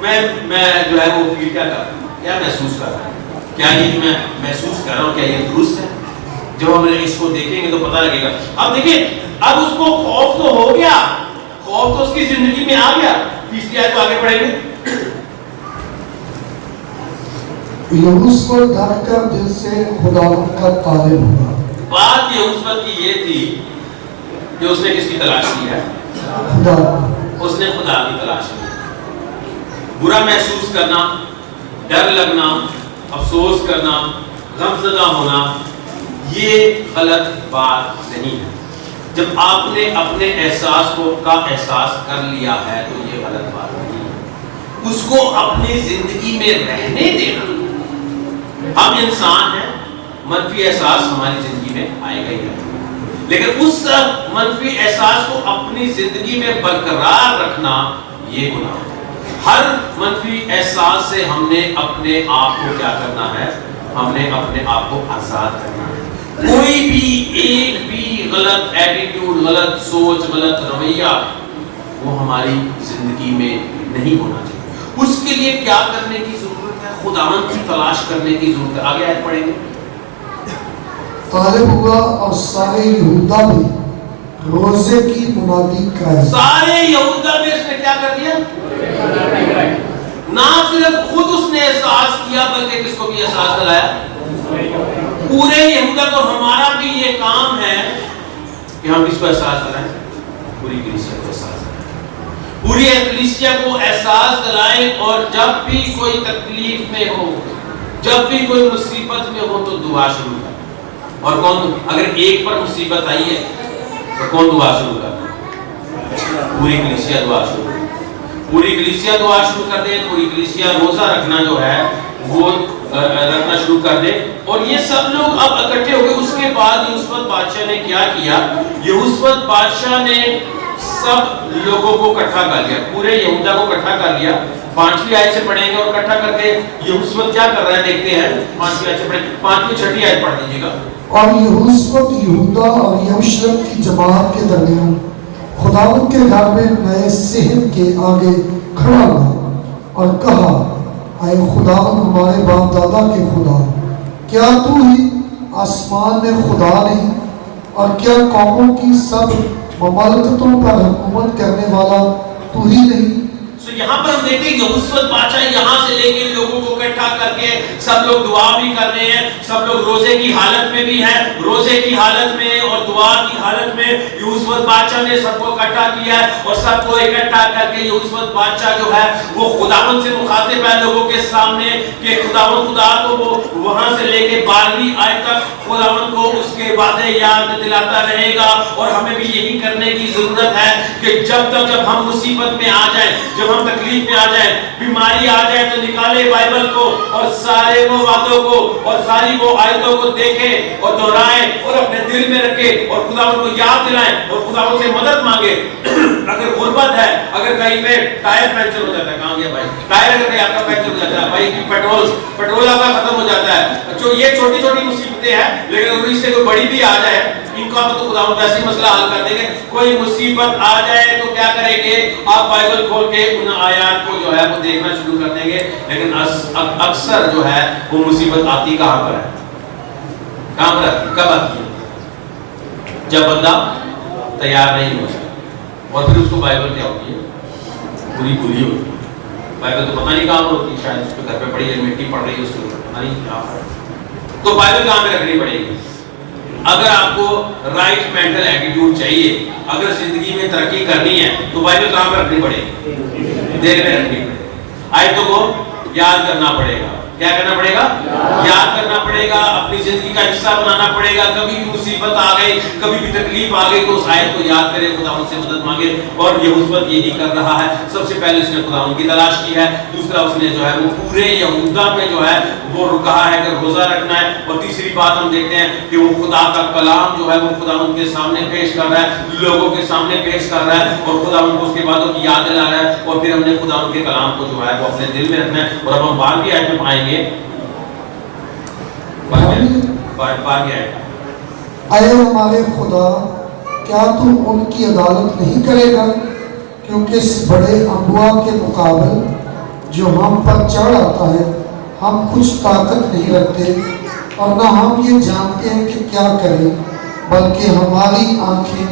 میں جو ہے وہ فیل کیا کر رہا ہوں, کیا محسوس کر رہا ہوں, کیا یہ میں محسوس کر رہا ہوں, کیا یہ درست ہے؟ جب ہم اس کو دیکھیں گے تو پتہ لگے گا. اب دیکھیں, اب اس کو خوف تو ہو گیا, خوف تو اس کی زندگی میں آ گیا. تیسری آیت کو آگے پڑھیں گے. یہوس پر ڈر کر دل سے خداوند کا طالب ہوا. بات یہوس کی یہ تھی کہ اس نے کس کی تلاش کی ہے؟ خدا. اس نے خدا کی تلاش کی. برا محسوس کرنا, ڈر لگنا, افسوس کرنا, غمزدہ ہونا, یہ غلط بات نہیں ہے. جب آپ نے اپنے احساس کا احساس کر لیا ہے تو یہ غلط بات نہیں ہے. اس کو اپنی زندگی میں رہنے دینا. ہم انسان ہیں, منفی احساس ہماری زندگی میں آئے گا ہی ہے, لیکن اس منفی احساس کو اپنی زندگی میں برقرار رکھنا یہ گناہ ہے. ہر منفی احساس سے ہم نے اپنے آپ کو کیا کرنا ہے؟ ہم نے اپنے آپ کو آزاد کرنا ہے. کوئی بھی ایک بھی غلط ایٹیٹیوڈ, غلط سوچ, غلط رویہ وہ ہماری زندگی میں نہیں ہونا چاہیے. اس کے لیے کیا کرنے کی ضرورت ہے؟ خداوند کی تلاش کرنے کی ضرورت ہے. آگے آیت پڑھیں گے. طالب ہوا اور سارے یہودا میں روزے کی منادی کرائی. سارے یہودا میں اس نے کیا کر دیا؟ نہ صرف خود اس نے احساس کیا بلکہ کس کو بھی احساس دلایا؟ پورے یہودا کو. ہمارا بھی یہ کام ہے کہ ہم کس کو احساس دلائیں؟ پوری کلیسیا کو احساس دلائیں, پوری کلیسیا کو احساس دلائیں. اور جب بھی کوئی تکلیف میں ہو, جب بھی کوئی مصیبت میں ہو تو دعا شروع کریں. اور کون, اگر ایک پر مصیبت آئی ہے تو کون دعا شروع کرتا ہے؟ پوری کلیسیا دعا شروع کرے. پوری کلیسیا دعا شروع کر دے. پوری کلیسیا روزہ رکھنا جو ہے وہ رکھنا شروع کر دے. اور یہ سب لوگ اب اکٹھے ہو گئے. اس کے بعد یہوشافط بادشاہ نے کیا کیا؟ یہوشافط بادشاہ نے سب لوگوں کو اکٹھا کر لیا, پورے یہودا کو اکٹھا کر لیا. 5ویں آیت سے پڑھیں گے اور اکٹھا کر کے یہوشافط کیا کر رہا ہے دیکھتے ہیں. 5ویں آیت سے پڑھیں, 5ویں 6ٹھی آیت پڑھ دیجیے گا. اور یہوشافط یہودا اور یروشلم کی جماعت کے درمیان خداوند کے گھر میں نئے صحن کے آگے کھڑا ہوا اور کہا, اے خداوند ہمارے باپ دادا کے خدا, کیا تو ہی آسمان میں خدا نہیں, اور کیا قوموں کی سب مملکتوں پر حکومت کرنے والا تو ہی نہیں؟ یہاں پر ہم دیکھیں یہوشافط بادشاہ یہاں سے لے کے لوگوں کو اکٹھا کر کے سب لوگ دعا بھی کر رہے ہیں. سب لوگ روزے کی حالت میں بھی ہیں. روزے کی حالت میں اور دعا کی حالت میں یہوشافط بادشاہ نے سب کو اکٹھا کیا ہے. اور سب کو اکٹھا کر کے یہوشافط بادشاہ جو ہے وہ خداوند سے مخاطب ہے لوگوں کے سامنے کہ خداوند خدا کو وہ وہاں سے لے کے 12ویں آیت تک خداوند کو اس کے وعدے یاد دلاتا رہے گا. اور ہمیں بھی یہی کرنے کی ضرورت ہے کہ جب ہم مصیبت میں آ جائیں, جب ہم تکلیف میں آ جائیں, بیماری آ جائے تو نکالے بائبل کو اور سارے وہ باتوں کو اور ساری وہ آیتوں کو دیکھیں اور دہرائیں اور اپنے دل میں رکھیں اور خداوند کو یاد دلائیں اور خداوند سے مدد مانگیں. اگر غربت ہے, اگر کہیں پہ ٹائر پنچر ہو جاتا ہے, کہاں گیا بھائی ٹائر, اگر کہیں آپ کا پنچر ہو جاتا ہے, بھائی پیٹرول آپ کا ختم ہو جاتا ہے, جو یہ چھوٹی چھوٹی مصیبتیں ہیں, لیکن اگر اس سے کوئی بڑی بھی آ جائے ان کا تو خداوند ویسے مسئلہ حل کر دیں گے. کوئی مصیبت آ جائے تو کیا کریں گے؟ آپ بائبل کھول کے ان آیات کو جو ہے وہ دیکھنا شروع کر دیں گے. لیکن اکثر جو ہے وہ مصیبت آتی کہاں پر ہے؟ کہاں پر آتی, کب آتی ہے؟ جب بندہ تیار نہیں ہوتا. اور پھر اس کو بائبل کیا ہوتی ہے؟ پوری بھولی ہوتی ہے. بائبل تو پتہ نہیں کہاں پر ہوتی ہے, شاید اس پہ گھر پہ پڑھی ہے, مٹی پڑ رہی ہے اس کے اوپر, پتہ نہیں کہاں پر. تو بائبل کہاں پہ رکھنی پڑے گی؟ اگر آپ کو رائٹ مینٹل ایٹیٹیوڈ چاہیے, اگر زندگی میں ترقی کرنی ہے تو بائبل کہاں پہ رکھنی پڑے گی؟ دل میں رکھنی پڑے گی. آیتوں کو یاد کرنا پڑے گا. کیا کرنا پڑے گا؟ یاد کرنا پڑے گا, اپنی زندگی کا حصہ بنانا پڑے گا. کبھی بھی مصیبت آ گئی, کبھی بھی تکلیف آ گئی تو اس آیت کو یاد کرے, خداوند سے مدد مانگے. اور یہوشافط یہی کر رہا ہے. سب سے پہلے اس نے خداوند کی تلاش کی ہے. دوسرا اس نے جو ہے وہ پورے یہودا میں جو ہے وہ کہا ہے کہ روزہ رکھنا ہے. اور تیسری بات ہم دیکھتے ہیں کہ وہ خدا کا کلام جو ہے وہ خداوند کے سامنے پیش کر رہا ہے, لوگوں کے سامنے پیش کر رہا ہے, اور خداوند کو اس کے باتوں کی یاد دلا رہا ہے. اور پھر ہم نے خداوند کے کلام کو جو ہے وہ اپنے دل میں رکھنا ہے. اور اب ہم 12ویں آیت میں پائیں گے, 12ویں آیت, اے ہمارے خدا, کیا تو ان کی عدالت نہیں کرے گا, کیونکہ اس بڑے انبیاء کے مقابل جو ہم پر چڑھ آتا ہے ہم کچھ طاقت نہیں رکھتے اور نہ ہم یہ جانتے ہیں کہ کیا کریں، بلکہ ہماری آنکھیں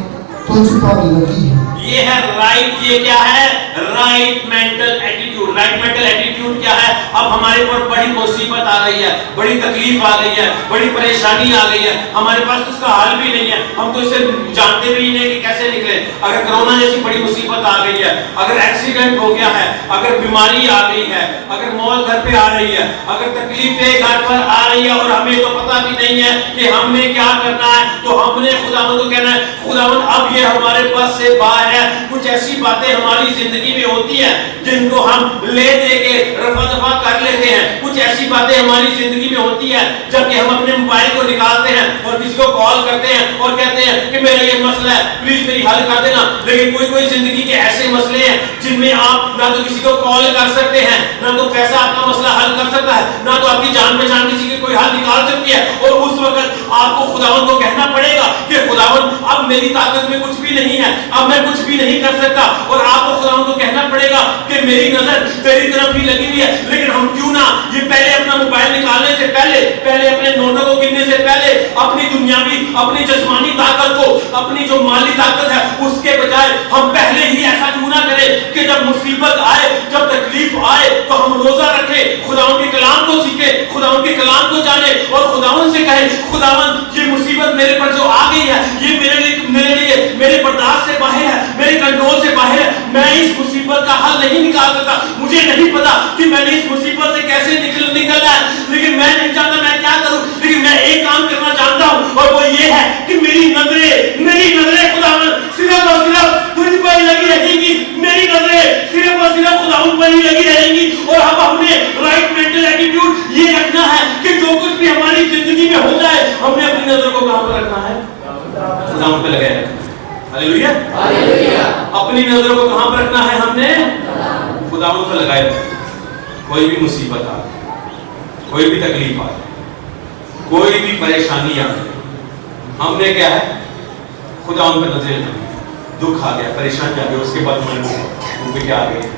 تجھ پر لگی ہیں۔ یہ ہے رائٹ، یہ کیا ہے؟ Right mental attitude. Right mental attitude کیا ہے؟ اب ہمارے پر بڑی مصیبت آ گئی ہے، بڑی تکلیف آ گئی ہے، بڑی پریشانی آ گئی ہے، ہمارے پاس اس کا حل بھی نہیں ہے، ہم تو اسے جانتے بھی نہیں کہ کیسے نکلے۔ اگر کرونا جیسی بڑی مصیبت آ گئی ہے، اگر ایکسیڈنٹ ہو گیا ہے، اگر بیماری آ گئی ہے، اگر موت گھر پہ آ رہی ہے، اگر تکلیفیں گھر پر آ رہی ہے اور ہمیں تو پتہ بھی نہیں ہے کہ ہم نے کیا کرنا ہے، تو ہم نے خداوند کو کہنا ہے خداوند اب یہ ہمارے بس سے باہر ہے۔ کچھ ایسی باتیں ہماری زندگی میں ہوتی ہیں جن کو ہم لے دے کے رفع دفع کر لیتے ہیں، کچھ ایسی باتیں ہماری زندگی میں ہوتی ہیں جب کہ ہم اپنے موبائل کو نکالتے ہیں اور کسی کو کال کرتے ہیں اور کہتے ہیں کہ میرا یہ مسئلہ ہے پلیز میری حل کر دینا۔ لیکن کوئی زندگی کے ایسے مسئلے ہیں جن میں آپ نہ تو کسی کو کال کر سکتے ہیں، نہ تو پیسہ آپ کا مسئلہ حل کر سکتا ہے، نہ تو آپ کی جان پہچان کسی کی کوئی حل نکال سکتی ہے، اور اس وقت آپ کو خداوند کو کہنا پڑے گا کہ خداوند اب میری طاقت میں کچھ بھی نہیں ہے، اب میں کچھ بھی نہیں کر سکتا، اور آپ کو خداوند کو کہنا پڑے گا کہ میری نظر تیری طرف ہی لگی ہوئی ہے۔ لیکن ہم کیوں نہ یہ پہلے اپنا موبائل نکالنے سے پہلے اپنے نوٹوں کو گننے سے پہلے اپنی دنیاوی، اپنی جسمانی طاقت کو، اپنی جو مالی طاقت ہے اس کے بجائے ہم پہلے ہی ایسا کیوں نہ کریں کہ جب مصیبت آئے، جب تکلیف آئے تو ہم روزہ رکھیں، خداوند کے کلام کو سیکھیں، خداوند کے کلام کو جانیں اور خداوند سے کہیں خداوند یہ مصیبت میرے پر جو آ گئی ہے یہ میرے لیے میرے برداشت سے باہر ہے، میرے کنٹرول سے باہر ہے، میں اس مصیبت کا حل نہیں نکال سکتا، مجھے نہیں پتا کہ میں نے اس مصیبت سے کیسے نکلنا ہے، لیکن میں نہیں جانتا میں کیا کروں، لیکن میں ایک کام کرنا جانتا ہوں اور وہ یہ ہے کہ میری نظریں خداوند صرف اور صرف تجھ پر ہی لگی رہے گی، میری نظریں صرف اور صرف خداوند پر ہی لگی رہیں گی۔ اور اب ہم نے رائٹ مینٹل ایٹیٹیوڈ یہ رکھنا ہے کہ جو کچھ بھی ہماری زندگی میں ہو جائے ہم نے اپنی نظر کو کہاں پر رکھنا ہے؟ خداوند پہ لگایا ہے۔ ہاللیلویا، اپنی نظروں کو کہاں پر رکھنا ہے؟ ہم نے خداوند پہ لگایا ہے۔ کوئی بھی مصیبت آ جائے، کوئی بھی تکلیف آ جائے، کوئی بھی پریشانی آ جائے، ہم نے کیا ہے خداوند پہ نظر رکھنا۔ دکھ آ گیا، پریشانی آ گئی، اس کے بعد من پہ کیا آ گئی؟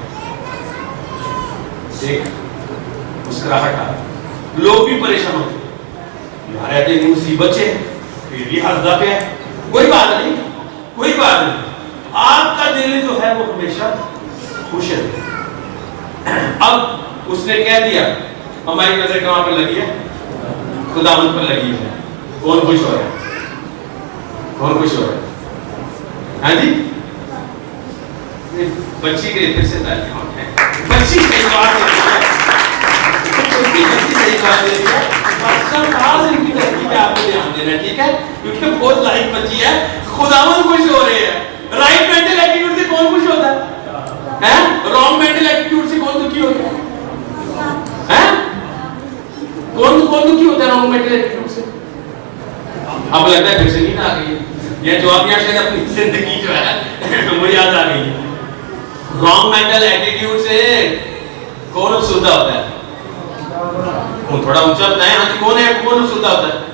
ایک مسکراہٹ آ گئی۔ لوگ بھی پریشان ہوتے یار ایسے نہیں مصیبت ہے پھر بھی ہنستا پہ ہے، کوئی بات نہیں، کوئی بات نہیں، آپ کا دل جو ہے وہ ہمیشہ خوش ہے۔ اب اس نے کہہ دیا ہماری نظر کہاں پر لگی ہے؟ خداوند پر لگی ہے۔ کون خوش ہو رہا ہے؟ کون خوش ہو رہا ہے؟ ہاں جی، بچی کے لیے پھر سے تعلیم ہے، بچی صحیح بات ہے، بچی صحیح بات ہے، بچہ خاص ان کی ترقی پہ آپ کو دھیان دینا ہے، ٹھیک ہے، کیونکہ بہت لائق بچی ہے۔ خداوند خوش ہو رہے ہیں۔ رائٹ مینٹل ایٹیٹیوڈ سے کون خوش ہوتا ہے؟ رانگ مینٹل ایٹیٹیوڈ سے کون دکھی ہوتا ہے؟ کون دکھی ہوتا ہے رانگ مینٹل ایٹیٹیوڈ سے؟ اب لگتا ہے پھر سے نیند آ گئی ہے، یہ جواب یہاں شاید اپنی زندگی جو ہے وہ یاد آ گئی ہے۔ رانگ مینٹل ایٹیٹیوڈ سے کون افسردہ ہوتا ہے؟ کون تھوڑا اونچا بتائیں، ہاں جی کون افسردہ ہوتا ہے؟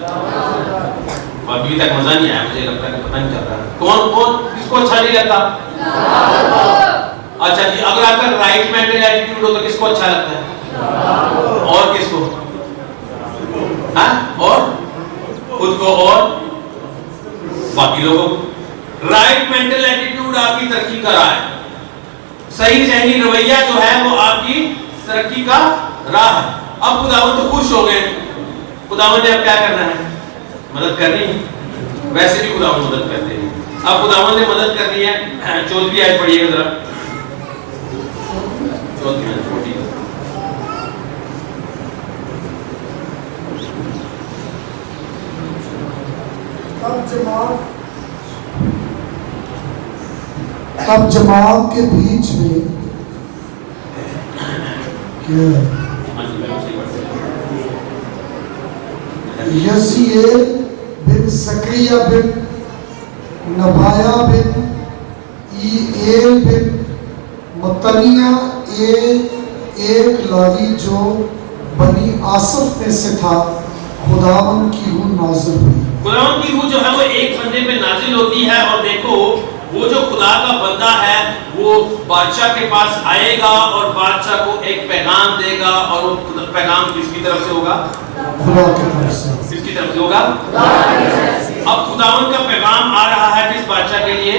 ابھی تک مزہ نہیں آیا، مجھے لگتا ہے کہ پتہ نہیں چل رہا کون کس کو اچھا نہیں لگتا؟ اچھا جی، اگر آپ کا رائٹ مینٹل ایٹیٹیوڈ ہو تو کس کو اچھا لگتا ہے؟ اور کس کو؟ ہاں، اور خود کو اور باقی لوگوں کو۔ رائٹ مینٹل ایٹیٹیوڈ آپ کی ترقی کا راہ ہے، صحیح ذہنی رویہ جو ہے وہ آپ کی ترقی کا راہ ہے۔ اب خداوند تو خوش ہو گئے، خداوند نے اب کیا کرنا ہے؟ مدد کرنی ہے، ویسے بھی خداوند مدد کرتے ہیں۔ اب خداوند نے مدد کرنی ہے۔ 14ویں آیت پڑھیے گا ذرا، 14ویں آیت 40۔ اب جماعت کے بیچ میں یزیل بن زکریا بن نبایا بن ایل بن متنیہ ایک لاوی جو بنی آصف میں سے تھا، خداوند کی روح نازل ہوئی۔ خداوند کی روح جو ہے وہ ایک بندے پہ نازل ہوتی ہے، اور دیکھو وہ جو خدا کا بندہ ہے وہ بادشاہ کے پاس آئے گا اور بادشاہ کو ایک پیغام دے گا, اور وہ پیغام کس کی طرف سے ہوگا؟ خدا کی طرف سے. کس کی طرف سے ہوگا؟ اب خداوند کا پیغام آ رہا ہے کس بادشاہ کے لیے؟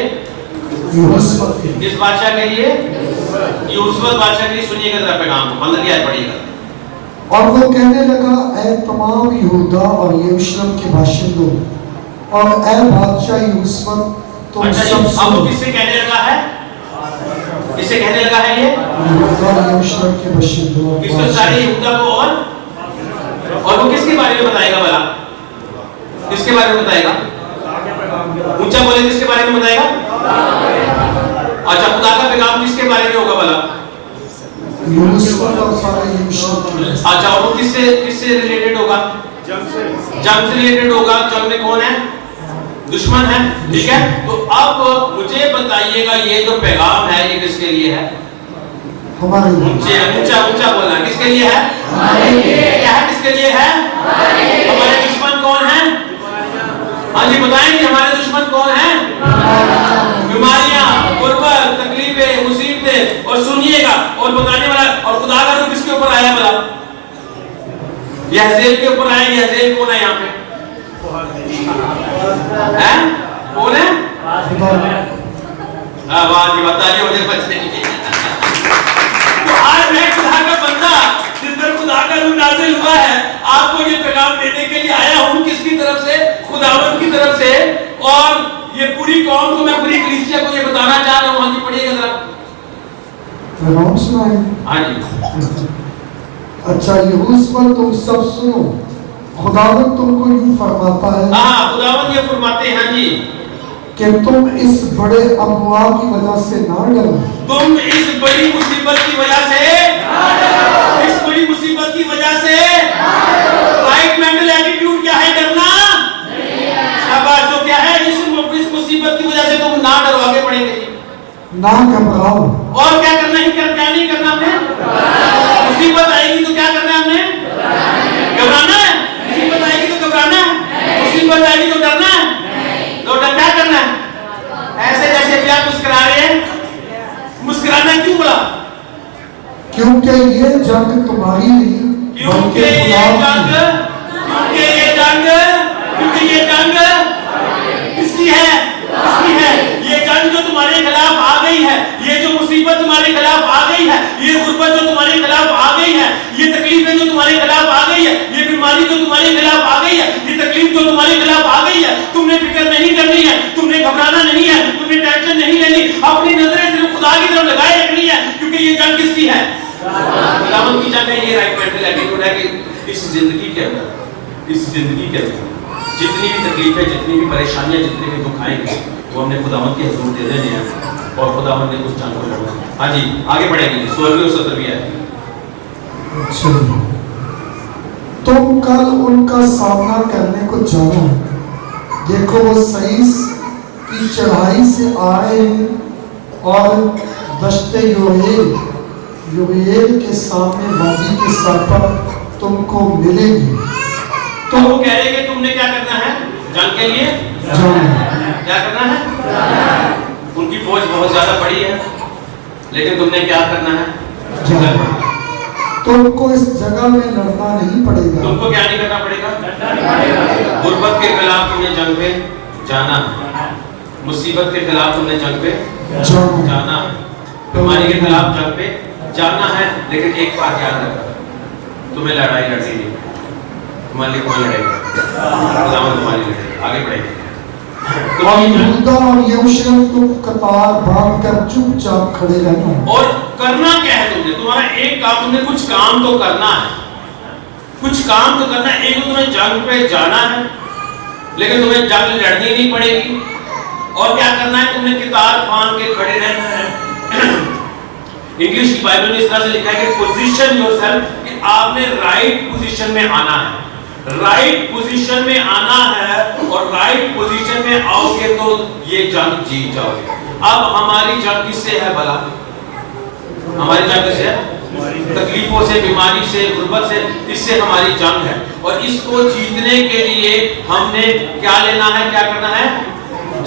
یہوشوت کے. کس بادشاہ کے لیے؟ یہوشوت بادشاہ کے لیے. سنیے گا ذرا پیغام کو, 15 کی آیت پڑھیے گا. اور وہ کہنے لگا, اے تمام یہودا اور یروشلم کے باشندوں اور اے بادشاہ یہوشوت, تم اچھا جی, سب اب وہ سنو. کس سے کہنے لگا ہے؟ کس سے کہنے لگا ہے یہ؟ یہودا اور یروشلم کے باشندوں. کس کو؟ سارے یہودا کو. اور وہ کس کے بارے میں بتائے گا بھلا؟ کس کے بارے میں بتائے گا؟ اونچا بولے, کس کے بارے میں بتائے گا؟ اچھا, خدا کا پیغام کس کے بارے میں ہوگا بھلا؟ یہوشوت اور سارے یروشلم کے. اچھا, اور وہ کس سے ریلیٹڈ ہوگا؟ جنگ سے ریلیٹڈ ہوگا. جنگ میں کون ہے؟ دشمن ہے. ٹھیک ہے, تو اب مجھے بتائیے گا یہ جو پیغام ہے یہ کس کے لیے ہے؟ ہمارے لیے. اونچا بولنا, کس کے لیے ہے؟ ہمارے لیے. کیا ہے, کس کے لیے ہے؟ ہمارے دشمن کون ہیں؟ ہاں جی بتائیں گے, ہمارے دشمن کون ہیں؟ بیماریاں, غربت, تکلیفیں, مصیبتیں. اور سنیے گا, اور بتانے والا, اور خدا کا روح کس کے اوپر آیا بھلا؟ یحزیل کے اوپر آیا. یحزیل کون ہے یہاں پہ؟ کون ہے؟ واہ جی, بتائیے مجھے بچنے کی. تو آج میں خدا کا بندہ جس پر خدا کا روح نازل ہوا ہے, آپ کو یہ پیغام دینے کے لیے آیا ہوں. کس کی طرف سے؟ خداوند کی طرف سے. اور یہ پوری قوم کو, میں پوری کلیسیا کو یہ بتانا چاہ رہا ہوں. ہاں جی پڑھیے گا ذرا. پیغام سنائیں. ہاں جی. اچھا, یہوشوت تم سب سنو, خداوند تم کو یوں فرماتا ہے ہاں, خداوند یہ فرماتے ہیں جی کہ تم اس بڑے اموا کی وجہ سے نہ ڈرو. تم اس بڑی مصیبت کی وجہ سے, اس بڑی مصیبت کی وجہ سے, رائٹ مینٹل ایٹیٹیوڈ کیا ہے؟ ڈرنا. شاباش, جو کیا ہے اس مصیبت کی وجہ سے تم نہ ڈرو. آگے پڑھیں گے. نہ گھبراؤ. اور کیا کرنا ہے, کیا نہیں کرنا ہم نے؟ مصیبت آئے گی تو کیا کرنا ہے ہم نے؟ گھبرانا ہے. مصیبت آئے گی تو گھبرانا ہے. مصیبت آئے گی تو ڈرنا ہے. تو کیا کرنا ہے؟ ایسے جیسے بھی آپ مسکرا رہے ہیں, مسکرانا کیوں بولا؟ کیونکہ یہ جنگ تمہاری نہیں کیونکہ بلکہ خدا کی. یہ جنگ کس کی ہے؟ کس کی ہے؟ یہ جنگ جو تمہارے خلاف آ گئی ہے, یہ جو مصیبت تمہارے خلاف آ گئی ہے, یہ غربت جو تمہارے خلاف آ گئی ہے, یہ تکلیفیں جو تمہارے خلاف آ گئی ہے, یہ بیماری جو تمہارے خلاف آ گئی ہے, یہ تکلیف جو تمہارے خلاف آ گئی ہے, تم نے فکر نہیں کرنی ہے, تم نے گھبرانا نہیں ہے, تم نے ٹینشن نہیں لینی. اپنی نظریں صرف خدا کی طرف لگائے رکھنی ہے, کیونکہ یہ جنگ کس کی ہے؟ خداوند کی جنگ ہے. یہ رائٹ مینٹل ایٹیٹیوڈ ہے کہ اس زندگی کے اندر جتنی بھی تکلیفیں, جتنی بھی پریشانیاں, جتنے بھی دکھ آئیں گے, وہ ہم نے خداوند کے حضور دے دینے ہیں, اور خداوند نے کچھ جنگ کو لڑنا. ہاں جی آگے بڑھیں گے. 16 اور 17 بھی ہے. تم کل ان کا سامنا کرنے کو جانا. دیکھو وہ سعیس کی چڑھائی سے آئے ہیں اور دشت یویل کے سامنے وادی کے سر پر تم کو ملے گی. تو وہ کہہ رہے کہ تم نے کیا کرنا ہے جنگ کے لیے؟ کیا کرنا ہے؟ ان کی فوج بہت زیادہ بڑی ہے, لیکن تم نے کیا کرنا ہے؟ تم کو اس جگہ میں لڑنا نہیں پڑے گا. تم کو کیا نہیں کرنا پڑے گا؟ غربت کے خلاف تم نے جنگ پہ جانا ہے, مصیبت کے خلاف تم نے جنگ پہ جانا ہے, بیماری کے خلاف جنگ پہ جانا ہے. لیکن ایک بات یاد رکھنا, تمہیں لڑائی لڑنی نہیں, تمہارے لیے کون لڑے گا؟ خداوند تمہاری لڑے گا. آگے بڑھیں گے. اور یہودا اور یروشلم تم قطار باندھ کر چپ چاپ کھڑے رہنا. اور کرنا کیا ہے تم نے؟ تمہارا ایک کام, تم نے کچھ کام تو کرنا ہے, کچھ کام تو کرنا ہے. ایک تو تمہیں جنگ پہ جانا ہے, لیکن تمہیں جنگ لڑنی نہیں پڑے گی. اور کیا کرنا ہے؟ تم نے قطار باندھ کے کھڑے رہنا ہے. انگلش کی بائبل میں اس طرح سے لکھا ہے کہ پوزیشن یور سیلف, کہ آپ نے رائٹ پوزیشن میں آنا ہے. رائٹ پوزیشن میں آنا ہے, اور رائٹ پوزیشن میں آؤ گے تو یہ جنگ جیت جاؤ گے. اب ہماری جنگ کس سے ہے بھلا؟ ہماری جنگ کس سے ہے؟ تکلیفوں سے, بیماری سے, غربت سے, اس سے ہماری جنگ ہے. اور اس کو جیتنے کے لیے ہم نے کیا لینا ہے, کیا کرنا ہے؟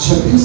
26।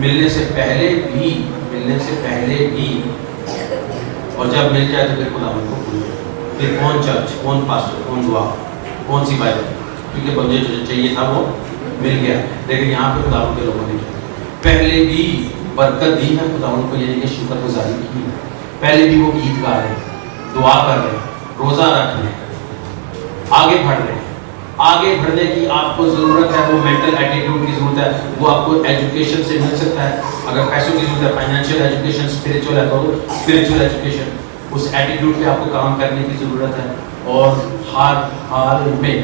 ملنے سے پہلے بھی اور جب مل جائے تو پھر خداوند کو بھول جائے. پھر کون چرچ, کون پاسٹر, کون دعا, کون سی بائبل, کیونکہ مجھے جو چاہیے تھا وہ مل گیا. لیکن یہاں پہ خداوند کے لوگوں نے پہلے بھی برکت دی ہے خداوند کو, یعنی کہ شکر گزاری کی ہے. پہلے بھی وہ گیت گا رہے ہیں, دعا کر رہے ہیں, روزہ رکھ رہے ہیں, آگے بڑھ رہے ہیں. آگے بڑھنے کی آپ کو ضرورت ہے, وہ مینٹل ایٹیٹیوڈ کی ضرورت ہے. وہ آپ کو ایجوکیشن سے مل سکتا ہے. اگر پیسوں کی ضرورت ہے, فائنینشیل ایجوکیشن, اسپرچل ہے تو اسپرچل ایجوکیشن, اس ایٹیٹیوڈ پہ آپ کو کام کرنے کی ضرورت ہے. اور ہر حال میں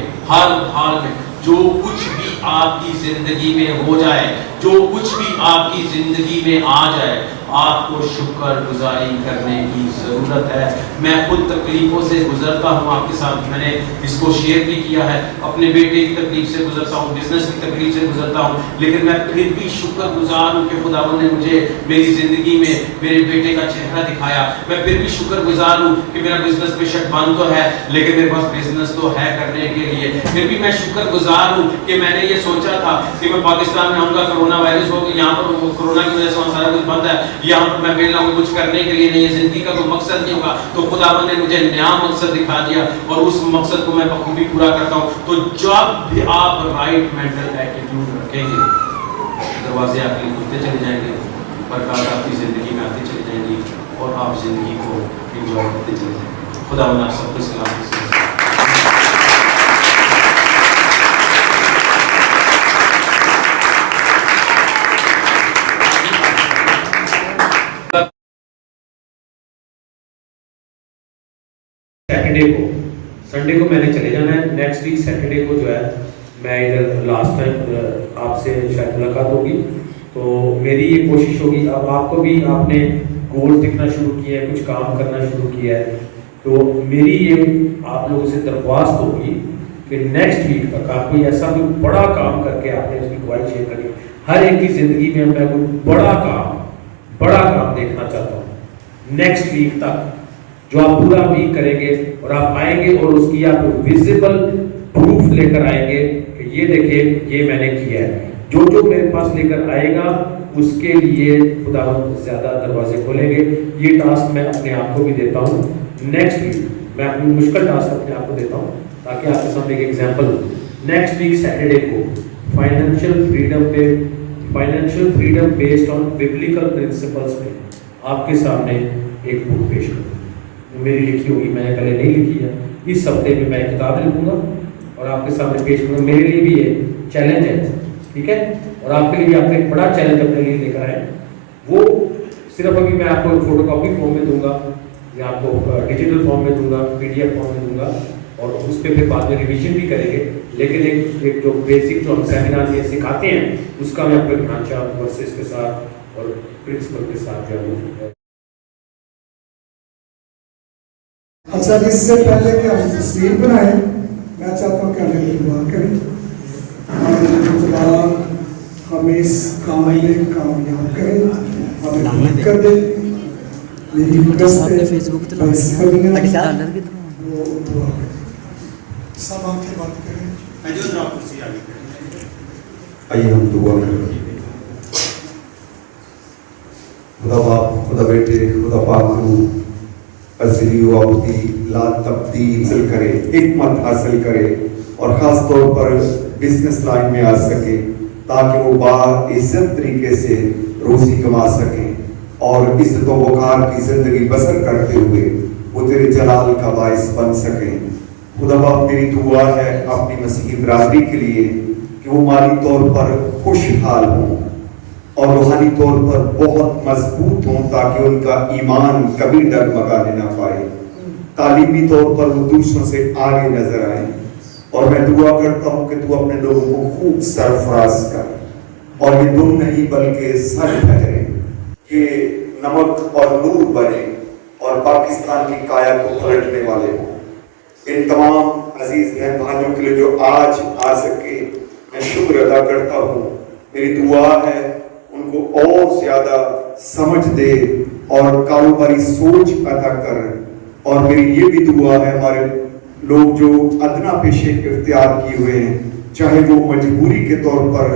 جو کچھ بھی آپ کی زندگی میں ہو جائے, جو کچھ بھی آپ کی زندگی میں آ جائے, آپ کو شکر گزاری کرنے کی ضرورت ہے. میں خود تکلیفوں سے گزرتا ہوں آپ کے ساتھ, میں نے اس کو شیئر بھی کیا ہے. اپنے بیٹے کی تکلیف سے گزرتا ہوں, بزنس کی تکلیف سے گزرتا ہوں, لیکن میں پھر بھی شکر گزار ہوں کہ خداوند نے مجھے میری زندگی میں میرے بیٹے کا چہرہ دکھایا. میں پھر بھی شکر گزار ہوں کہ میرا بزنس بے شک بند تو ہے, لیکن میرے پاس بزنس تو ہے کرنے کے لیے. پھر بھی میں شکر گزار ہوں کہ میں نے یہ سوچا تھا کہ میں پاکستان میں آؤں گا, کرونا وائرس ہو گیا, یہاں پر کرونا کی وجہ سے وہاں سارا کچھ بند ہے, یہاں پر میں مل رہا ہوں, کچھ کرنے کے لیے نہیں ہے, زندگی کا کوئی مقصد نہیں ہوگا. تو خداوند نے مجھے نیا مقصد دکھا دیا اور اس مقصد کو میں بخوبی پورا کرتا ہوں. تو جب بھی آپ رائٹ مینٹل ایٹیٹیوڈ رکھیں گے, دروازے آپ کے کھلتے چلے جائیں گے, برکات آپ کی زندگی میں آتی چلی جائیں گی, اور آپ زندگی کو انجوائے کرتے چلے جائیں گے. خداوند آپ سب کو سلامت سے سیٹرڈے کو, سنڈے کو میں نے چلے جانا ہے. نیکسٹ ویک سیٹرڈے کو جو ہے میں ادھر لاسٹ ٹائم آپ سے شاید ملاقات ہوگی. تو میری یہ کوشش ہوگی, اب آپ کو بھی آپ نے گول دکھنا شروع کیا ہے, کچھ کام کرنا شروع کیا ہے, تو میری یہ آپ لوگوں سے درخواست ہوگی کہ نیکسٹ ویک تک آپ کوئی ایسا کوئی بڑا کام کر کے آپ نے اس کی گواہی شیئر کری. ہر ایک کی زندگی میں میں کوئی بڑا کام دیکھنا چاہتا ہوں نیکسٹ ویک تک, جو آپ پورا ویک کریں گے اور آپ آئیں گے اور اس کی آپ ویزیبل پروف لے کر آئیں گے کہ یہ دیکھیں یہ میں نے کیا ہے. جو میرے پاس لے کر آئے گا اس کے لیے خداوند زیادہ دروازے کھولیں گے. یہ ٹاسک میں اپنے آپ کو بھی دیتا ہوں. نیکسٹ ویک میں اپنی مشکل ٹاسک اپنے آپ کو دیتا ہوں تاکہ آپ کے سامنے ایک ایگزامپل ہو. نیکسٹ ویک سیٹرڈے کو financial freedom based on biblical principles پہ آپ کے سامنے ایک بک پیش کروں. میری لکھی ہوگی, میں نے پہلے نہیں لکھی ہے. اس ہفتے میں میں کتاب لکھوں گا اور آپ کے سامنے پیش کروں گا. میرے لیے بھی یہ چیلنج ہے, ٹھیک ہے, اور آپ کے لیے بھی آپ نے ایک بڑا چیلنج اپنے لیے لے کر آئے. وہ صرف ابھی میں آپ کو فوٹو کاپی فارم میں دوں گا یا آپ کو ڈیجیٹل فارم میں دوں گا, PDF فارم میں دوں گا, اور اس پہ پھر بعد میں ریویژن بھی کریں گے. لیکن ایک جو بیسک جو ہم سیمینار میں سکھاتے ہیں اس کا میں آپ کو ڈھانچہ ورسز کے ساتھ اور پرنسپل کے ساتھ جو ہے. اچھا, اس سے پہلے کہ ہم تصویر بنائیں, میں چاہتا ہوں کہ ہمیں دعا کریں. خدا ہمیں اس کام میں کامیاب کرے, ہمیں کر دے. میری سب آپ کی بات کریں. آئیے ہم دعا کریں. خدا باپ, خدا بیٹے, خدا پاک روح ازلی و ابدی لا تبدیل کرے, حکمت حاصل کرے اور خاص طور پر بزنس لائن میں آ سکے تاکہ وہ باعزت طریقے سے روزی کما سکیں اور عزت و وقار کی زندگی بسر کرتے ہوئے وہ تیرے جلال کا باعث بن سکیں. خدا باپ میری دعا ہے اپنی مسیحی برادری کے لیے کہ وہ مالی طور پر خوشحال ہوں اور روحانی طور پر بہت مضبوط ہوں تاکہ ان کا ایمان کبھی ڈگمگانے نہ پائے. تعلیمی طور پر وہ دوسروں سے آگے نظر آئیں, اور میں دعا کرتا ہوں کہ تو اپنے لوگوں کو خوب سرفراز کر, اور یہ دم نہیں بلکہ سر ٹھہرے, یہ نمک اور نور بنے اور پاکستان کی کایا کو پلٹنے والے ہوں. ان تمام عزیز بہن بھائیوں کے لیے جو آج آ سکے میں شکر ادا کرتا ہوں. میری دعا ہے ان کو اور زیادہ سمجھ دے اور کاروباری سوچ عطا کر. اور میری یہ بھی دعا ہے ہمارے لوگ جو ادنا پیشے اختیار کیے ہوئے ہیں, چاہے وہ مجبوری کے طور پر